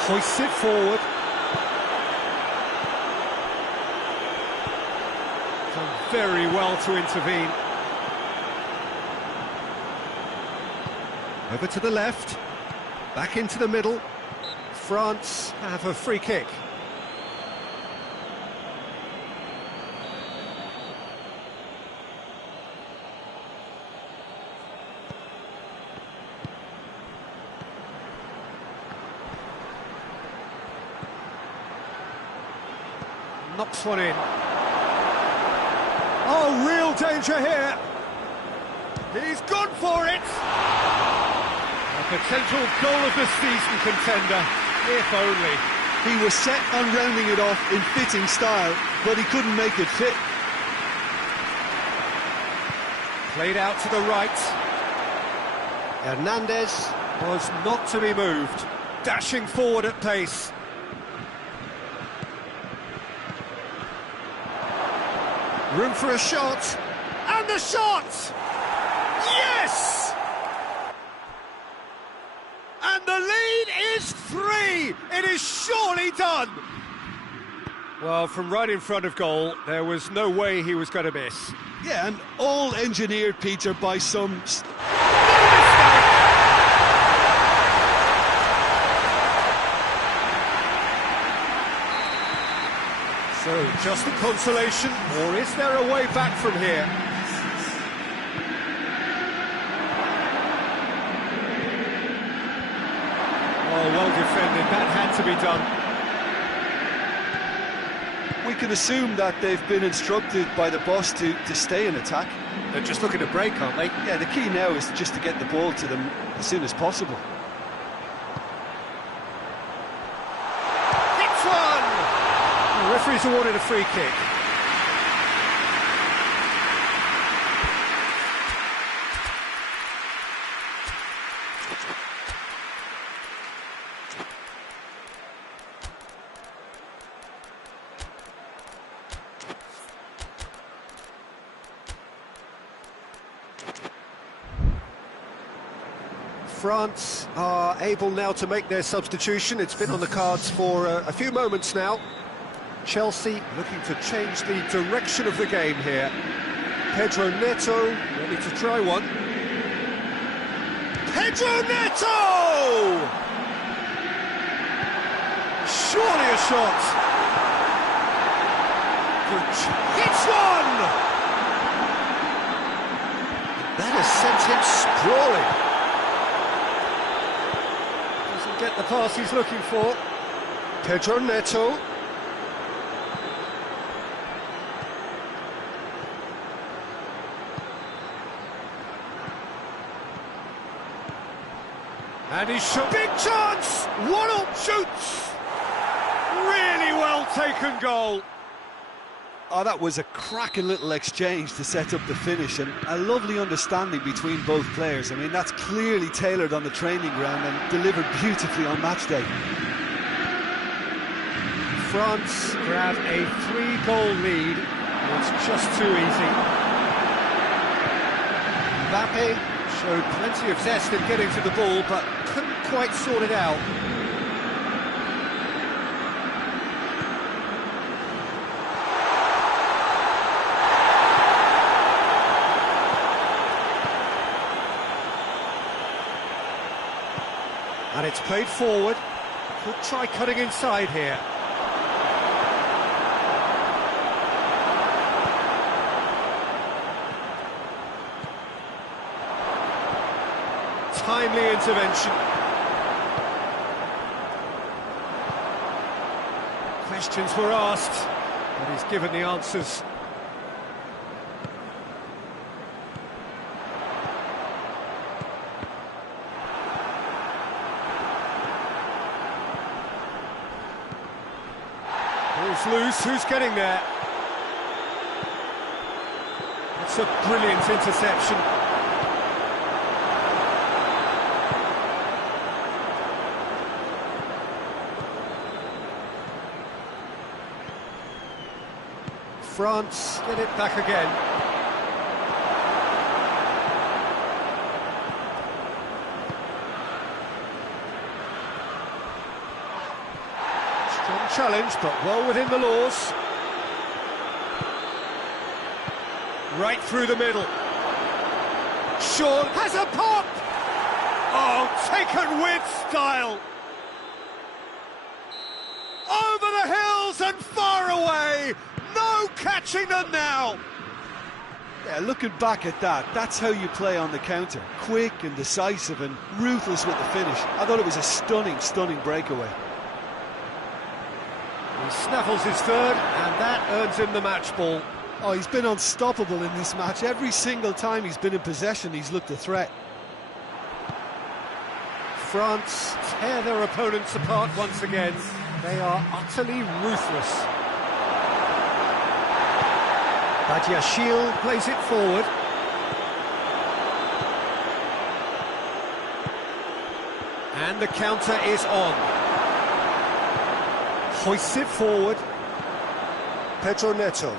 Hoists it forward. Done very well to intervene. Over to the left. Back into the middle. France have a free kick. Knocks one in. Oh, real danger here. He's gone for it. A potential goal of the season contender, if only. He was set on rounding it off in fitting style, but he couldn't make it fit. Played out to the right. Hernandez was not to be moved. Dashing forward at pace. Room for a shot. And the shot! Yes! And the lead is 3! It is surely done! Well, from right in front of goal, there was no way he was going to miss. Yeah, and all engineered, Peter, by some... So, just a consolation, or is there a way back from here? Oh, well defended, that had to be done. We can assume that they've been instructed by the boss to stay in attack. They're just looking to break, aren't they? Yeah, the key now is just to get the ball to them as soon as possible. Hits one! The referee's awarded a free kick. France are able now to make their substitution. It's been on the cards for a few moments now. Chelsea looking to change the direction of the game here. Pedro Neto ready to try one. Pedro Neto! Surely a shot. Hits one! That has sent him sprawling. Get the pass he's looking for. Pedro Neto. And he's shot. Big chance! Waddle shoots! Really well taken goal. Oh, that was a cracking little exchange to set up the finish, and a lovely understanding between both players. I mean, that's clearly tailored on the training ground and delivered beautifully on match day. France grab a 3-goal lead. It's just too easy. Mbappe Showed plenty of zest in getting to the ball, but couldn't quite sort it out. And it's played forward. Could try cutting inside here. Timely intervention. Questions were asked, but he's given the answers. Ball's loose, who's getting there? It's a brilliant interception. France get it back again. Strong challenge, but well within the laws. Right through the middle. Sean has a pop! Oh, taken with style! Over the hills and far away! No catching them now! Yeah, looking back at that, that's how you play on the counter. Quick and decisive and ruthless with the finish. I thought it was a stunning, stunning breakaway. He snaffles his third, and that earns him the match ball. Oh, he's been unstoppable in this match. Every single time he's been in possession, he's looked a threat. France tear their opponents apart once again. They are utterly ruthless. PesJoker-Hoang plays it forward. And the counter is on. Hoists it forward. Pedro Neto.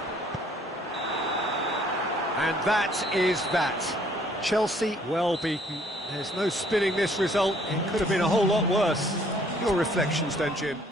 And that is that. Chelsea well beaten. There's no spinning this result. It could have been a whole lot worse. Your reflections then, Jim?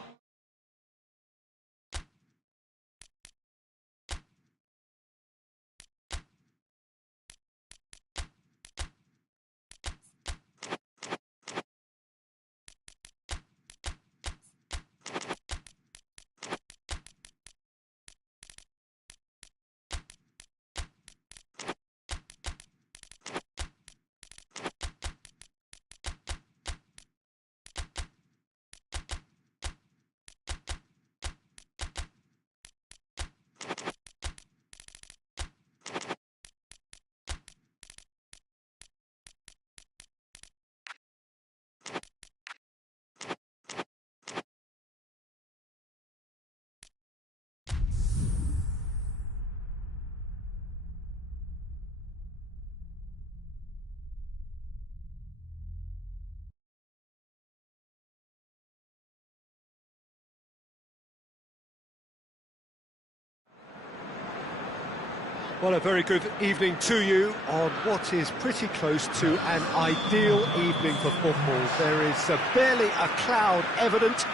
Well, a very good evening to you on what is pretty close to an ideal evening for football. There is barely a cloud evident.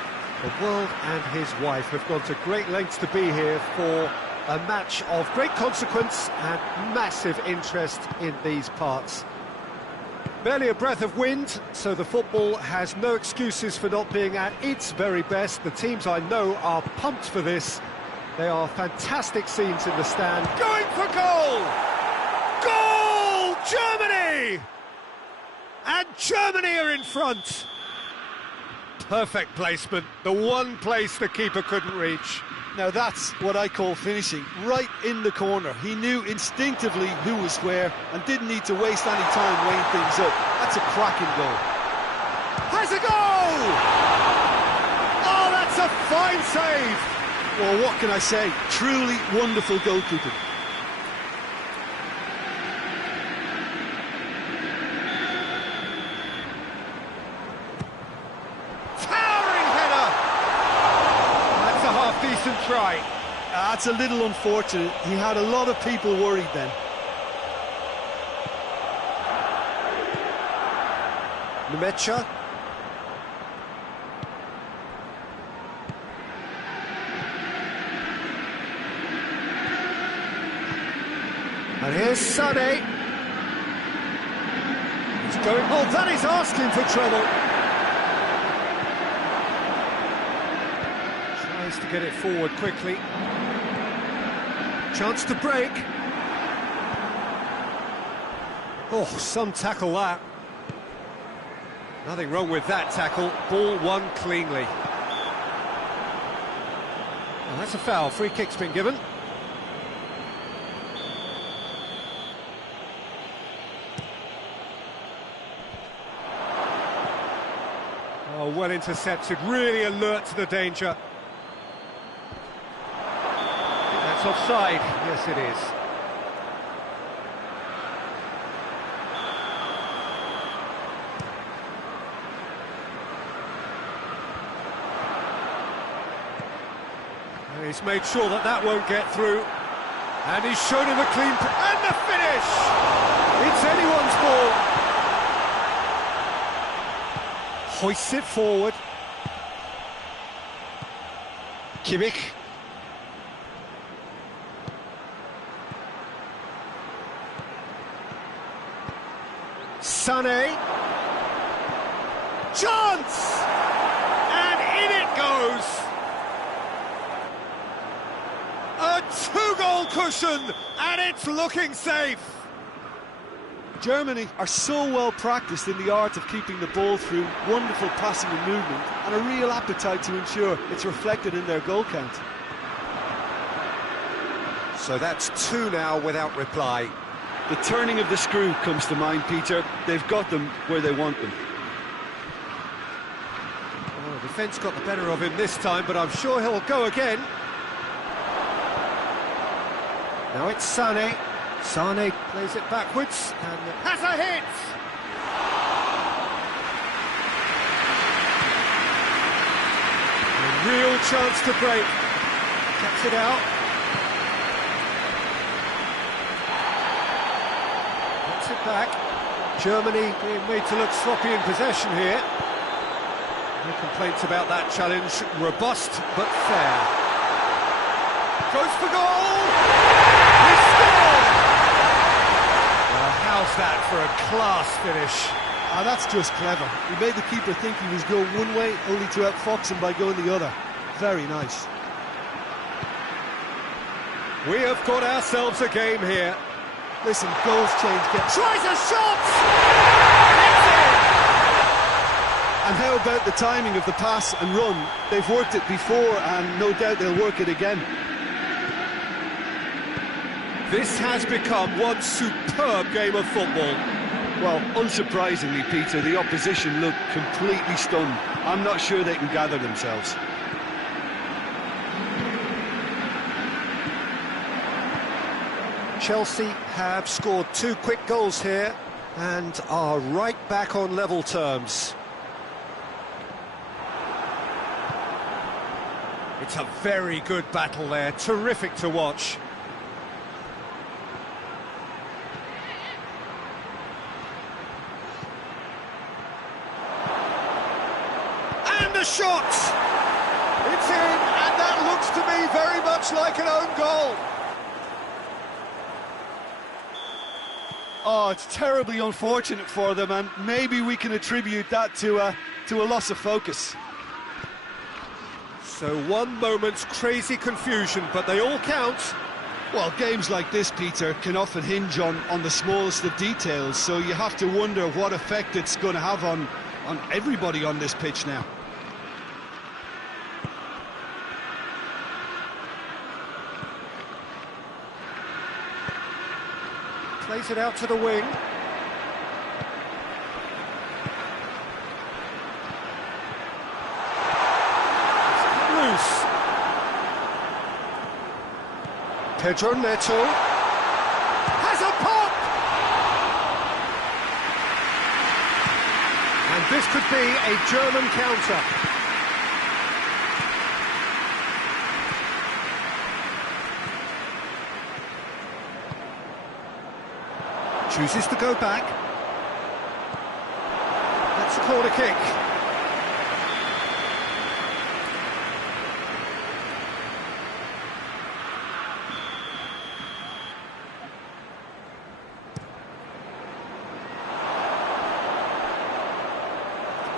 The world and his wife have gone to great lengths to be here for a match of great consequence and massive interest in these parts. Barely a breath of wind, so the football has no excuses for not being at its very best. The teams I know are pumped for this. They are fantastic scenes in the stand. Going for goal! Goal! Germany! And Germany are in front. Perfect placement. The one place the keeper couldn't reach. Now that's what I call finishing, right in the corner. He knew instinctively who was where and didn't need to waste any time weighing things up. That's a cracking goal. Has a goal! Oh, that's a fine save! Well, what can I say? Truly wonderful goalkeeping. Towering header! That's a half-decent try. That's a little unfortunate. He had a lot of people worried then. Nemecha. And here's Sané. He's going, oh, that is asking for trouble. Tries to get it forward quickly. Chance to break. Oh, some tackle that. Nothing wrong with that tackle. Ball won cleanly. Well, that's a foul. Free kick's been given. Oh, well intercepted, really alert to the danger. I think that's offside. Yes, it is. And he's made sure that that won't get through. And he's shown him a clean... And the finish! It's anyone's ball. Hoists it forward. Kimmich. Sané. Chance! And in it goes! A two-goal cushion, and it's looking safe! Germany are so well practiced in the art of keeping the ball through wonderful passing and movement, and a real appetite to ensure it's reflected in their goal count. So that's two now without reply. The turning of the screw comes to mind, Peter. They've got them where they want them. Well, the defence got the better of him this time, but I'm sure he'll go again. Now it's Sané. Sané plays it backwards and has a hit! A real chance to break. Gets it out. Gets it back. Germany being made to look sloppy in possession here. No complaints about that challenge. Robust but fair. Goes for goal! He scored! How's that for a class finish? Ah, that's just clever. He made the keeper think he was going one way, only to outfox him by going the other. Very nice. We have got ourselves a game here. Listen, goals change. Tries a shot! And how about the timing of the pass and run? They've worked it before, and no doubt they'll work it again. This has become one superb game of football. Well, unsurprisingly, Peter, the opposition look completely stunned. I'm not sure they can gather themselves. Chelsea have scored two quick goals here and are right back on level terms. It's a very good battle there, terrific to watch. The shot! It's in, and that looks to me very much like an own goal. Oh, it's terribly unfortunate for them, and maybe we can attribute that to a loss of focus. So one moment's crazy confusion, but they all count. Well, games like this, Peter, can often hinge on the smallest of details, so you have to wonder what effect it's going to have on everybody on this pitch now. Plays it out to the wing. It's loose. Pedro Neto has a pop! And this could be a German counter. Chooses to go back. Let's It's a corner kick.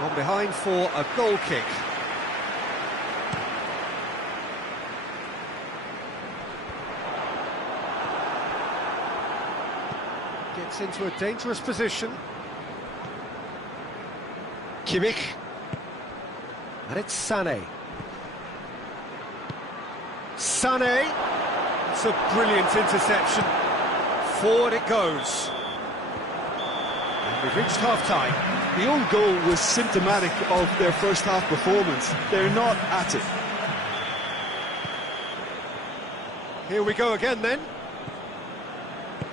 On behind for a goal kick. Gets into a dangerous position. Kimmich. And it's Sané. Sané. It's a brilliant interception. Forward it goes. And we've reached half-time. The own goal was symptomatic of their first half performance. They're not at it. Here we go again then.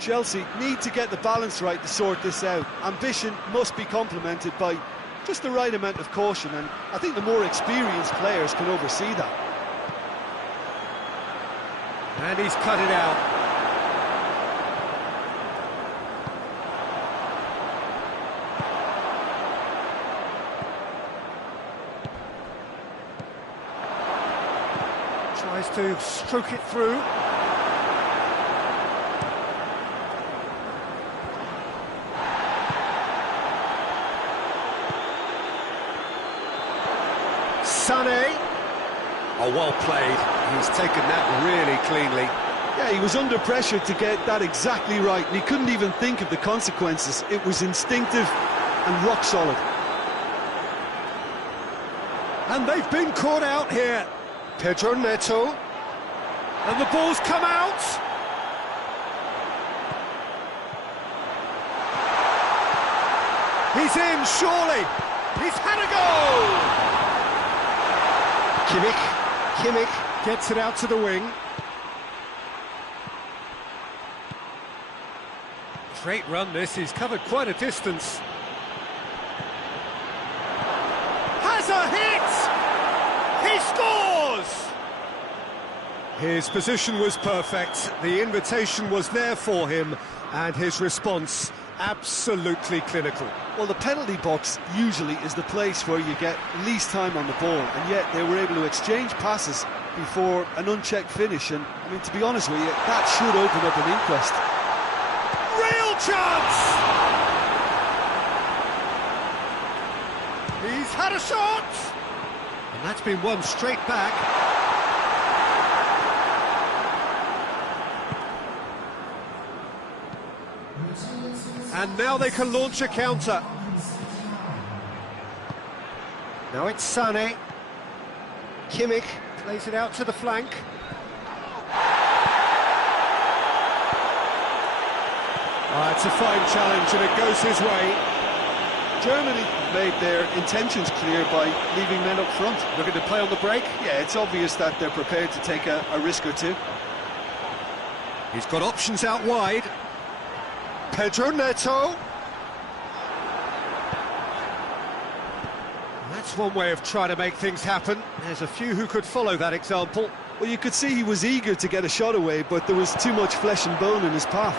Chelsea need to get the balance right to sort this out. Ambition must be complemented by just the right amount of caution, and I think the more experienced players can oversee that. And he's cut it out. Tries to stroke it through. Sané. Oh, well played. He's taken that really cleanly. Yeah, he was under pressure to get that exactly right, and he couldn't even think of the consequences. It was instinctive and rock solid. And they've been caught out here. Pedro Neto. And the ball's come out. He's in, surely. He's had a goal. Kimmich gets it out to the wing. Great run this, he's covered quite a distance. Has a hit! He scores! His position was perfect, the invitation was there for him, and his response absolutely clinical. Well, the penalty box usually is the place where you get least time on the ball, and yet they were able to exchange passes before an unchecked finish, and I mean, to be honest with you, that should open up an inquest. Real chance! He's had a shot! And that's been won straight back. And now they can launch a counter. Now it's Sané. Kimmich plays it out to the flank. It's a fine challenge and it goes his way. Germany made their intentions clear by leaving men up front. Looking to play on the break. Yeah, it's obvious that they're prepared to take a risk or two. He's got options out wide. Pedro Neto. That's one way of trying to make things happen. There's a few who could follow that example. Well, you could see he was eager to get a shot away, but there was too much flesh and bone in his path.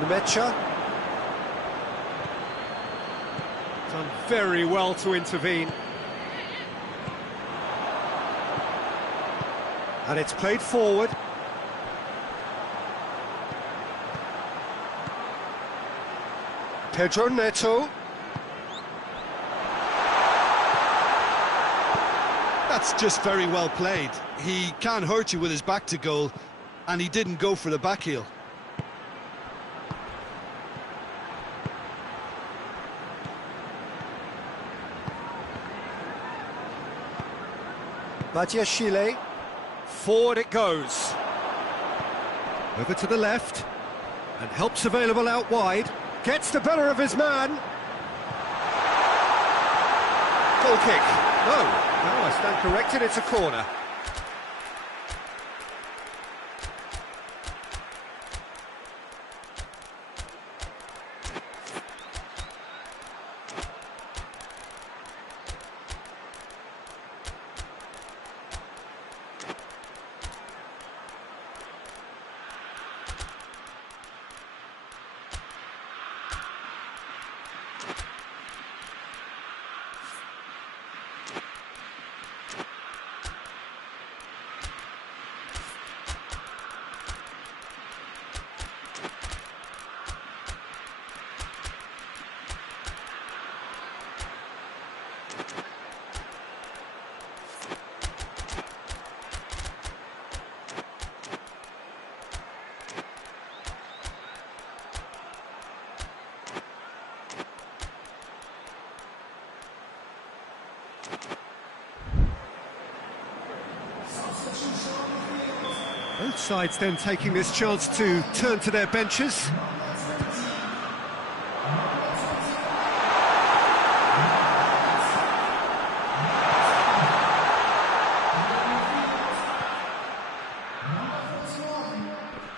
Nemecha. Done very well to intervene. And it's played forward. Pedro Neto. That's just very well played. He can hurt you with his back to goal, and he didn't go for the back heel. Badiashile. Forward it goes. Over to the left. And help's available out wide. Gets the better of his man. Goal kick. No, I stand corrected, it's a corner. Both sides then taking this chance to turn to their benches.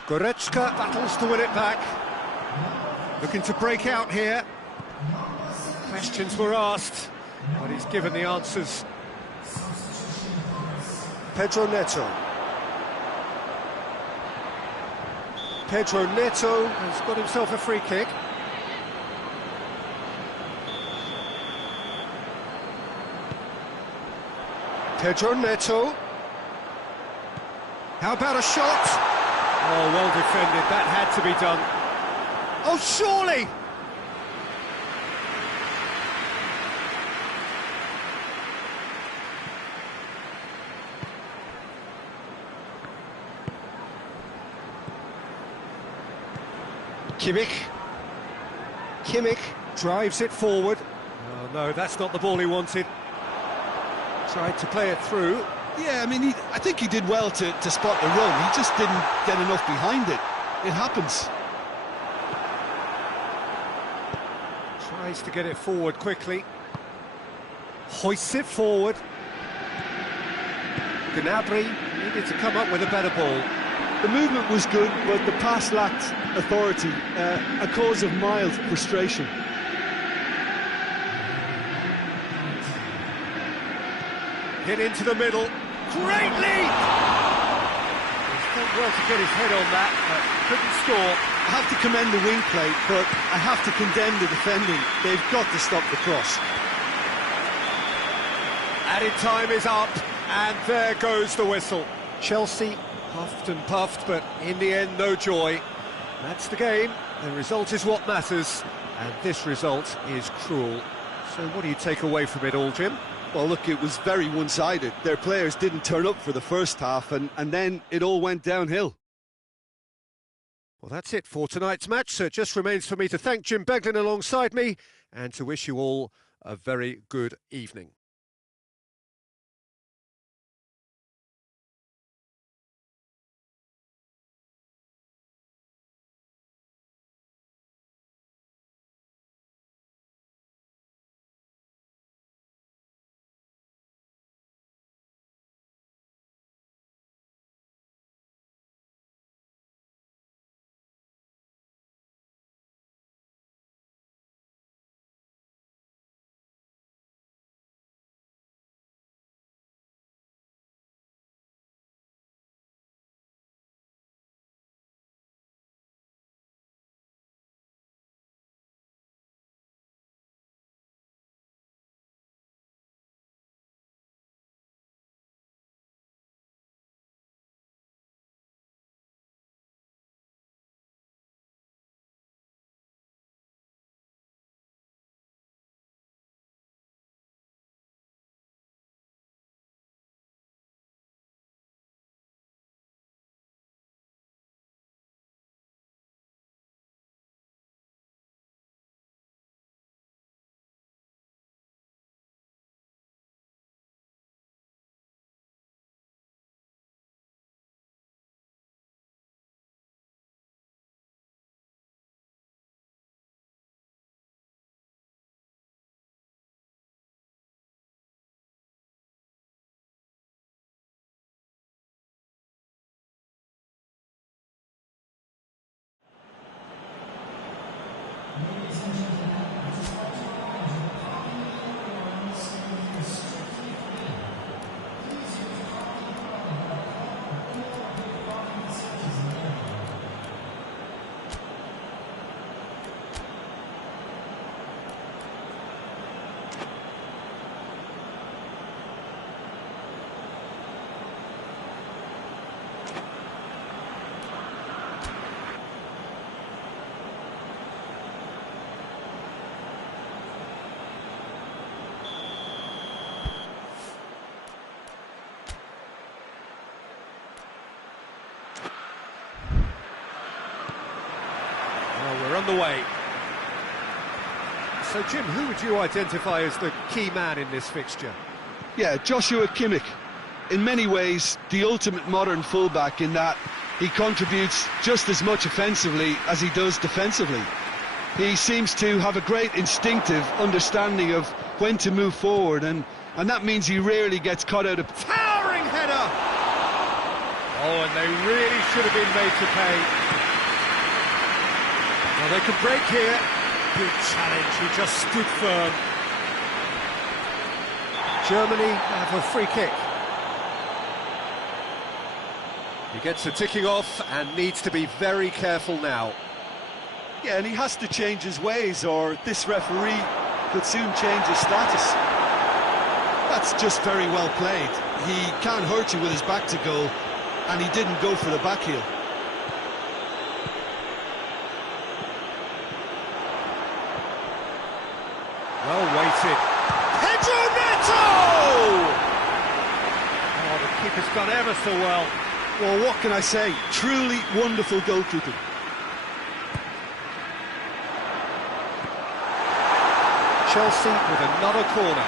Goretzka battles to win it back. Looking to break out here. Questions were asked, but he's given the answers. Pedro Neto. Pedro Neto Has got himself a free kick. Pedro Neto. How about a shot? Oh, well defended. That had to be done. Oh, surely! Kimmich drives it forward. Oh no, that's not the ball he wanted. Tried to play it through. Yeah, I mean, I think he did well to spot the run. He just didn't get enough behind it. It happens. Tries to get it forward quickly. Hoists it forward. Gnabry needed to come up with a better ball. The movement was good, but the pass lacked authority, a cause of mild frustration. Hit into the middle. Great lead! He's done well to get his head on that, but couldn't score. I have to commend the wing play, but I have to condemn the defending. They've got to stop the cross. Added time is up, and there goes the whistle. Chelsea puffed and puffed, but in the end, no joy. That's the game. The result is what matters, and this result is cruel. So what do you take away from it all, Jim? Well, look, it was very one-sided. Their players didn't turn up for the first half, and then it all went downhill. Well, that's it for tonight's match, so it just remains for me to thank Jim Beglin alongside me, and to wish you all a very good evening. We're on the way. So, Jim, who would you identify as the key man in this fixture? Yeah, Joshua Kimmich. in many ways, the ultimate modern fullback in that he contributes just as much offensively as he does defensively. He seems to have a great instinctive understanding of when to move forward, and that means he rarely gets caught out of... Towering header! Oh, and they really should have been made to pay. Well, they could break here. Good challenge, he just stood firm. Germany have a free kick. He gets the ticking off and needs to be very careful now. Yeah, and he has to change his ways, or this referee could soon change his status. That's just very well played. He can't hurt you with his back to goal, and he didn't go for the back heel. Well weighted. Pedro Neto! Oh, the keeper's done ever so well. Well, what can I say? Truly wonderful goalkeeping. Chelsea with another corner.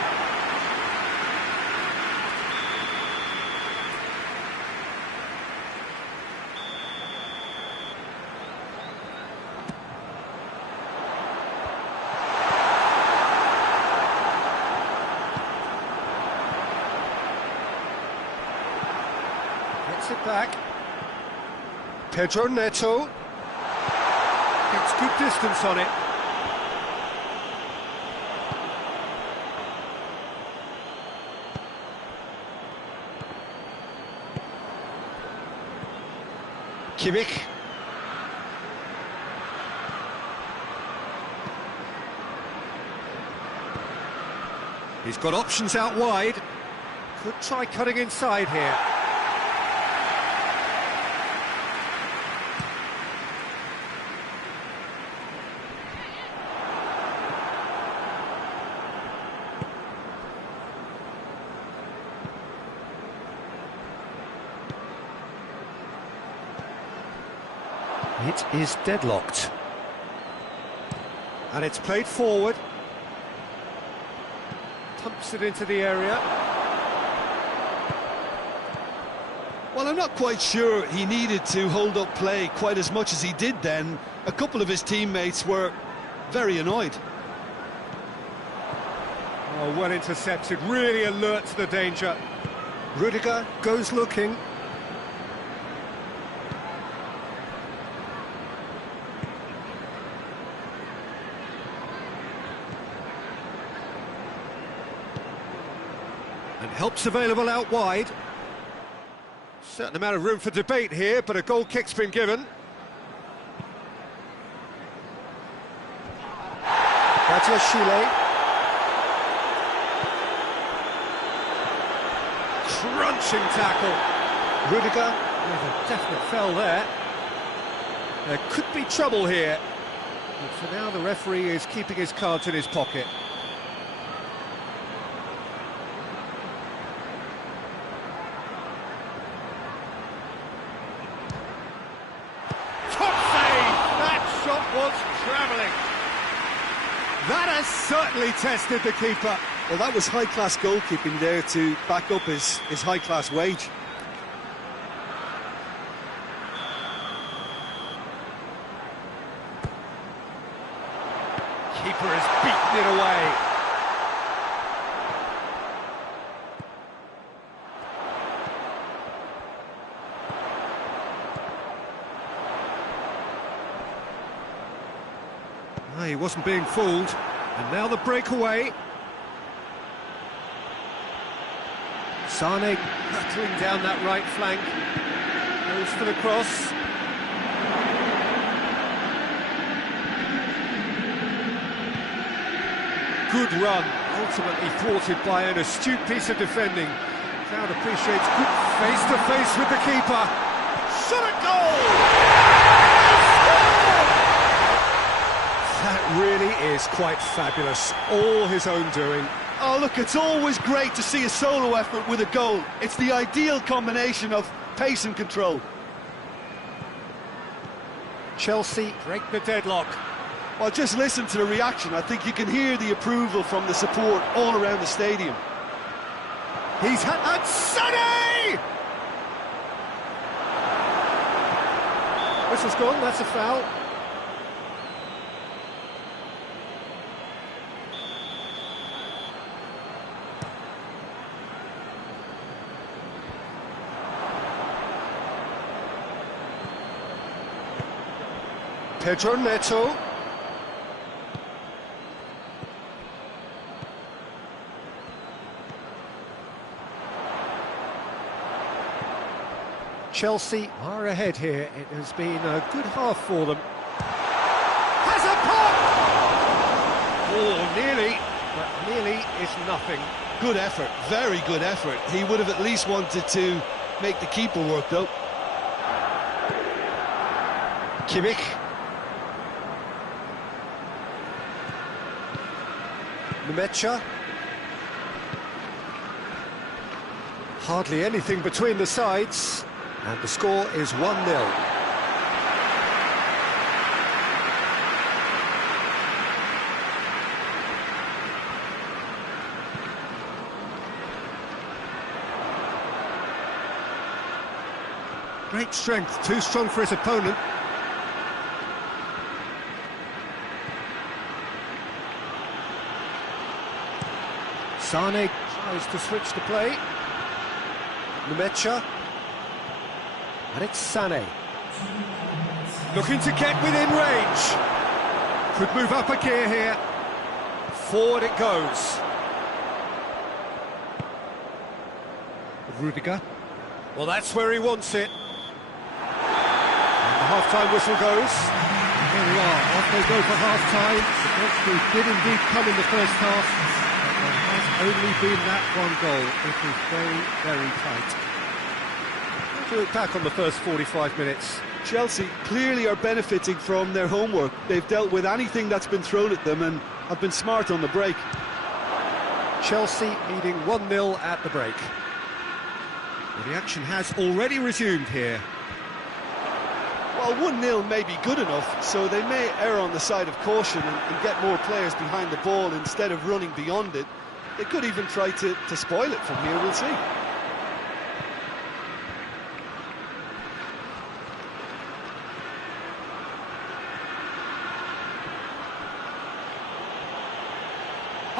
Gets it back. Pedro Neto. Gets good distance on it. Kimmich. He's got options out wide. Could try cutting inside here. It is deadlocked. And it's played forward. Pumps it into the area. Well, I'm not quite sure he needed to hold up play quite as much as he did then. A couple of his teammates were very annoyed. Oh, well intercepted, really alerts the danger. Rudiger goes looking. And help's available out wide. Certain amount of room for debate here, but a goal kick's been given. Chile. Crunching tackle. Rudiger with a definite fell there. There could be trouble here. But for now, the referee is keeping his cards in his pocket. That has certainly tested the keeper. Well, that was high-class goalkeeping there to back up his high-class wage. Keeper has beaten it away. He wasn't being fooled, and now the breakaway. Sane hurtling down that right flank, goes for the cross. Good run, ultimately thwarted by an astute piece of defending. Crowd appreciates good face-to-face with the keeper. Shot at goal! That really is quite fabulous, all his own doing. Oh, look, it's always great to see a solo effort with a goal. It's the ideal combination of pace and control. Chelsea break the deadlock. Well, just listen to the reaction. I think you can hear the approval from the support all around the stadium. He's had... And Sonny! Whistle's gone, that's a foul. Pedro Neto. Chelsea are ahead here. It has been a good half for them. Has a pop! Oh, nearly, but nearly is nothing. Good effort, very good effort. He would have at least wanted to make the keeper work, though. Kimmich. Nemecha. Hardly anything between the sides, and the score is 1-0. Great strength, too strong for his opponent. Sane tries to switch the play. Nemecha. And it's Sane. Looking to get within range. Could move up a gear here. Forward it goes. Rudiger. Well, that's where he wants it. And the half-time whistle goes. Here we are, off they go for half-time. The breakthrough did indeed come in the first half. There has only been that one goal. It was very, very tight. To look back on the first 45 minutes. Chelsea clearly are benefiting from their homework. They've dealt with anything that's been thrown at them and have been smart on the break. Chelsea leading 1-0 at the break. Well, the action has already resumed here. Well, 1-0 may be good enough, so they may err on the side of caution and get more players behind the ball instead of running beyond it. They could even try to spoil it from here, we'll see.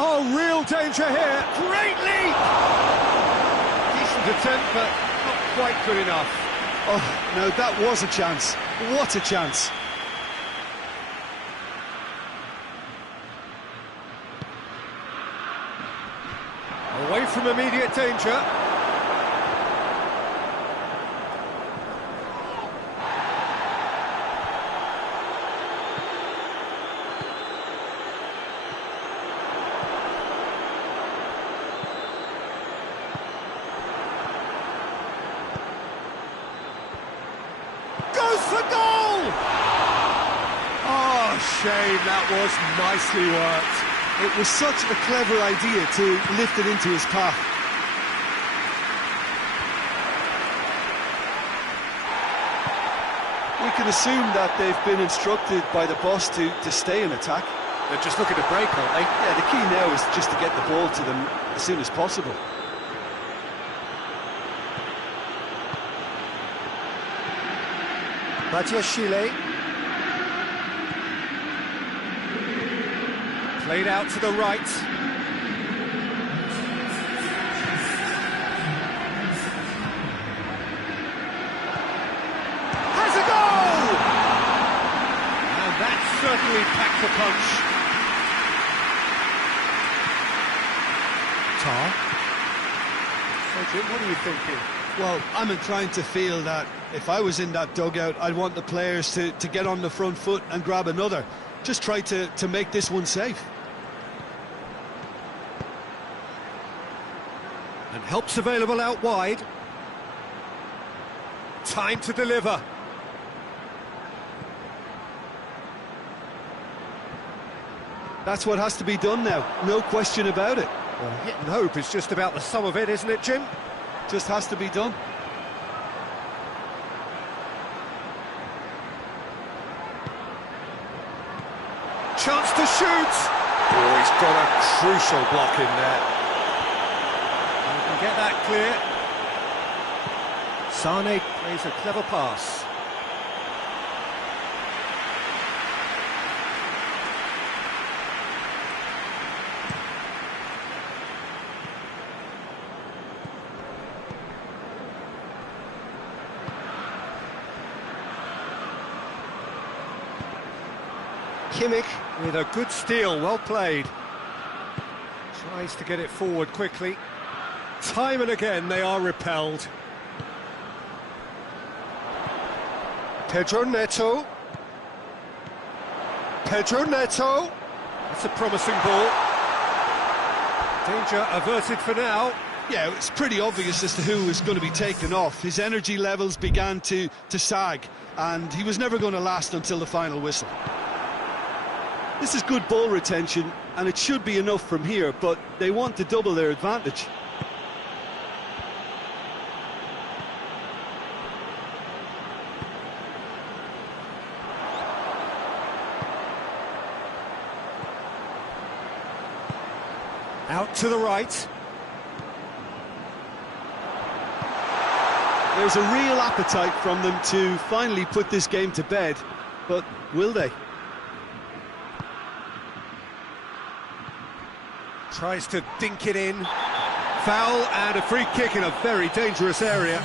Oh, real danger here. Great leap! Decent attempt, but not quite good enough. Oh, no, that was a chance. What a chance. Away from immediate danger. Goes for goal! Oh, shame, that was nicely worked. It was such a clever idea to lift it into his path. We can assume that they've been instructed by the boss to stay in attack. They're just looking to break, aren't they? Yeah, the key now is just to get the ball to them as soon as possible. Badiashile. Played out to the right. Has a goal! And that certainly packs a punch. Tar. So, Jim, what are you thinking? Well, I'm inclined to feel that if I was in that dugout, I'd want the players to get on the front foot and grab another. Just try to make this one safe. And help's available out wide. Time to deliver. That's what has to be done now, no question about it. Well, hit and hope is just about the sum of it, isn't it, Jim? Just has to be done. Chance to shoot! Oh, he's got a crucial block in there. Get that clear. Sane plays a clever pass. Kimmich with a good steal, well played. Tries to get it forward quickly. Time and again they are repelled. Pedro Neto. Pedro Neto. That's a promising ball. Danger averted for now. Yeah, it's pretty obvious as to who was going to be taken off. His energy levels began to sag, and he was never going to last until the final whistle. This is good ball retention, and it should be enough from here, but they want to double their advantage. Out to the right. There's a real appetite from them to finally put this game to bed, but will they? Tries to dink it in. Foul and a free kick in a very dangerous area.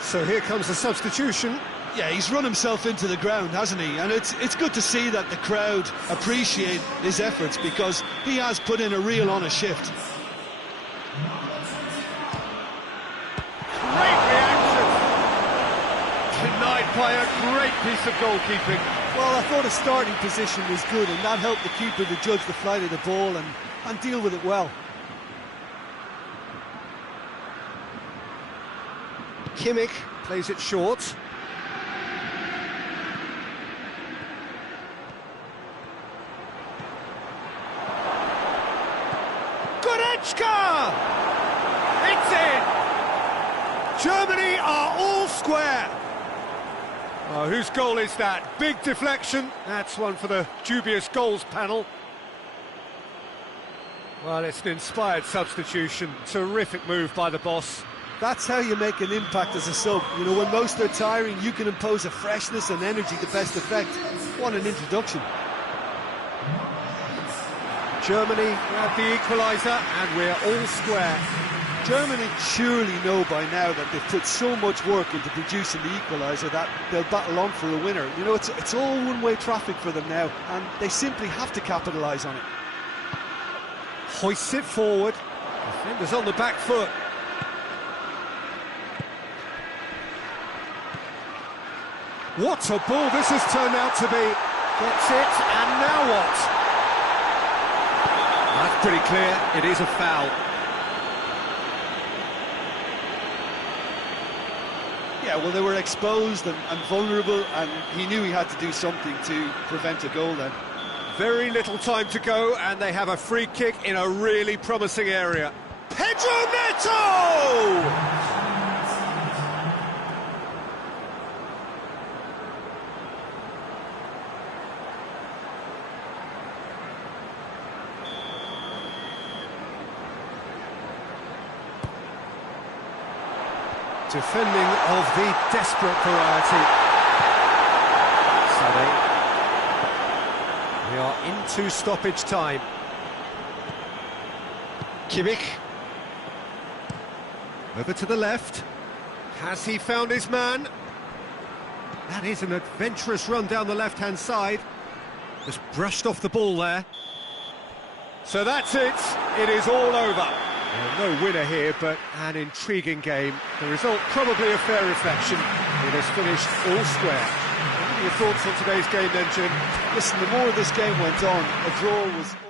So here comes the substitution. Yeah, he's run himself into the ground, hasn't he? And it's good to see that the crowd appreciate his efforts, because he has put in a real honest shift. Great reaction! Denied by a great piece of goalkeeping. Well, I thought his starting position was good, and that helped the keeper to judge the flight of the ball and deal with it well. Kimmich plays it short. Goretzka! It's in! Germany are all square. Oh, whose goal is that? Big deflection. That's one for the dubious goals panel. Well, it's an inspired substitution. Terrific move by the boss. That's how you make an impact as a sub. You know, when most are tiring, you can impose a freshness and energy to best effect. What an introduction. Germany have the equaliser, and we're all square. Germany surely know by now that they've put so much work into producing the equaliser that they'll battle on for a winner. You know, it's all one-way traffic for them now, and they simply have to capitalise on it. Hoists it forward. Defenders on the back foot. What a ball this has turned out to be. Gets it, and now what? That's pretty clear, it is a foul. Yeah, well, they were exposed and vulnerable, and he knew he had to do something to prevent a goal then. Very little time to go, and they have a free kick in a really promising area. Pedro Neto! Defending of the desperate variety. Sade. We are into stoppage time. Kimmich. Over to the left. Has he found his man? That is an adventurous run down the left-hand side. Just brushed off the ball there. So that's it. It is all over. Well, no winner here, but an intriguing game. The result probably a fair reflection. It has finished all square. What are your thoughts on today's game then, Jim? Listen, the more this game went on, a draw was...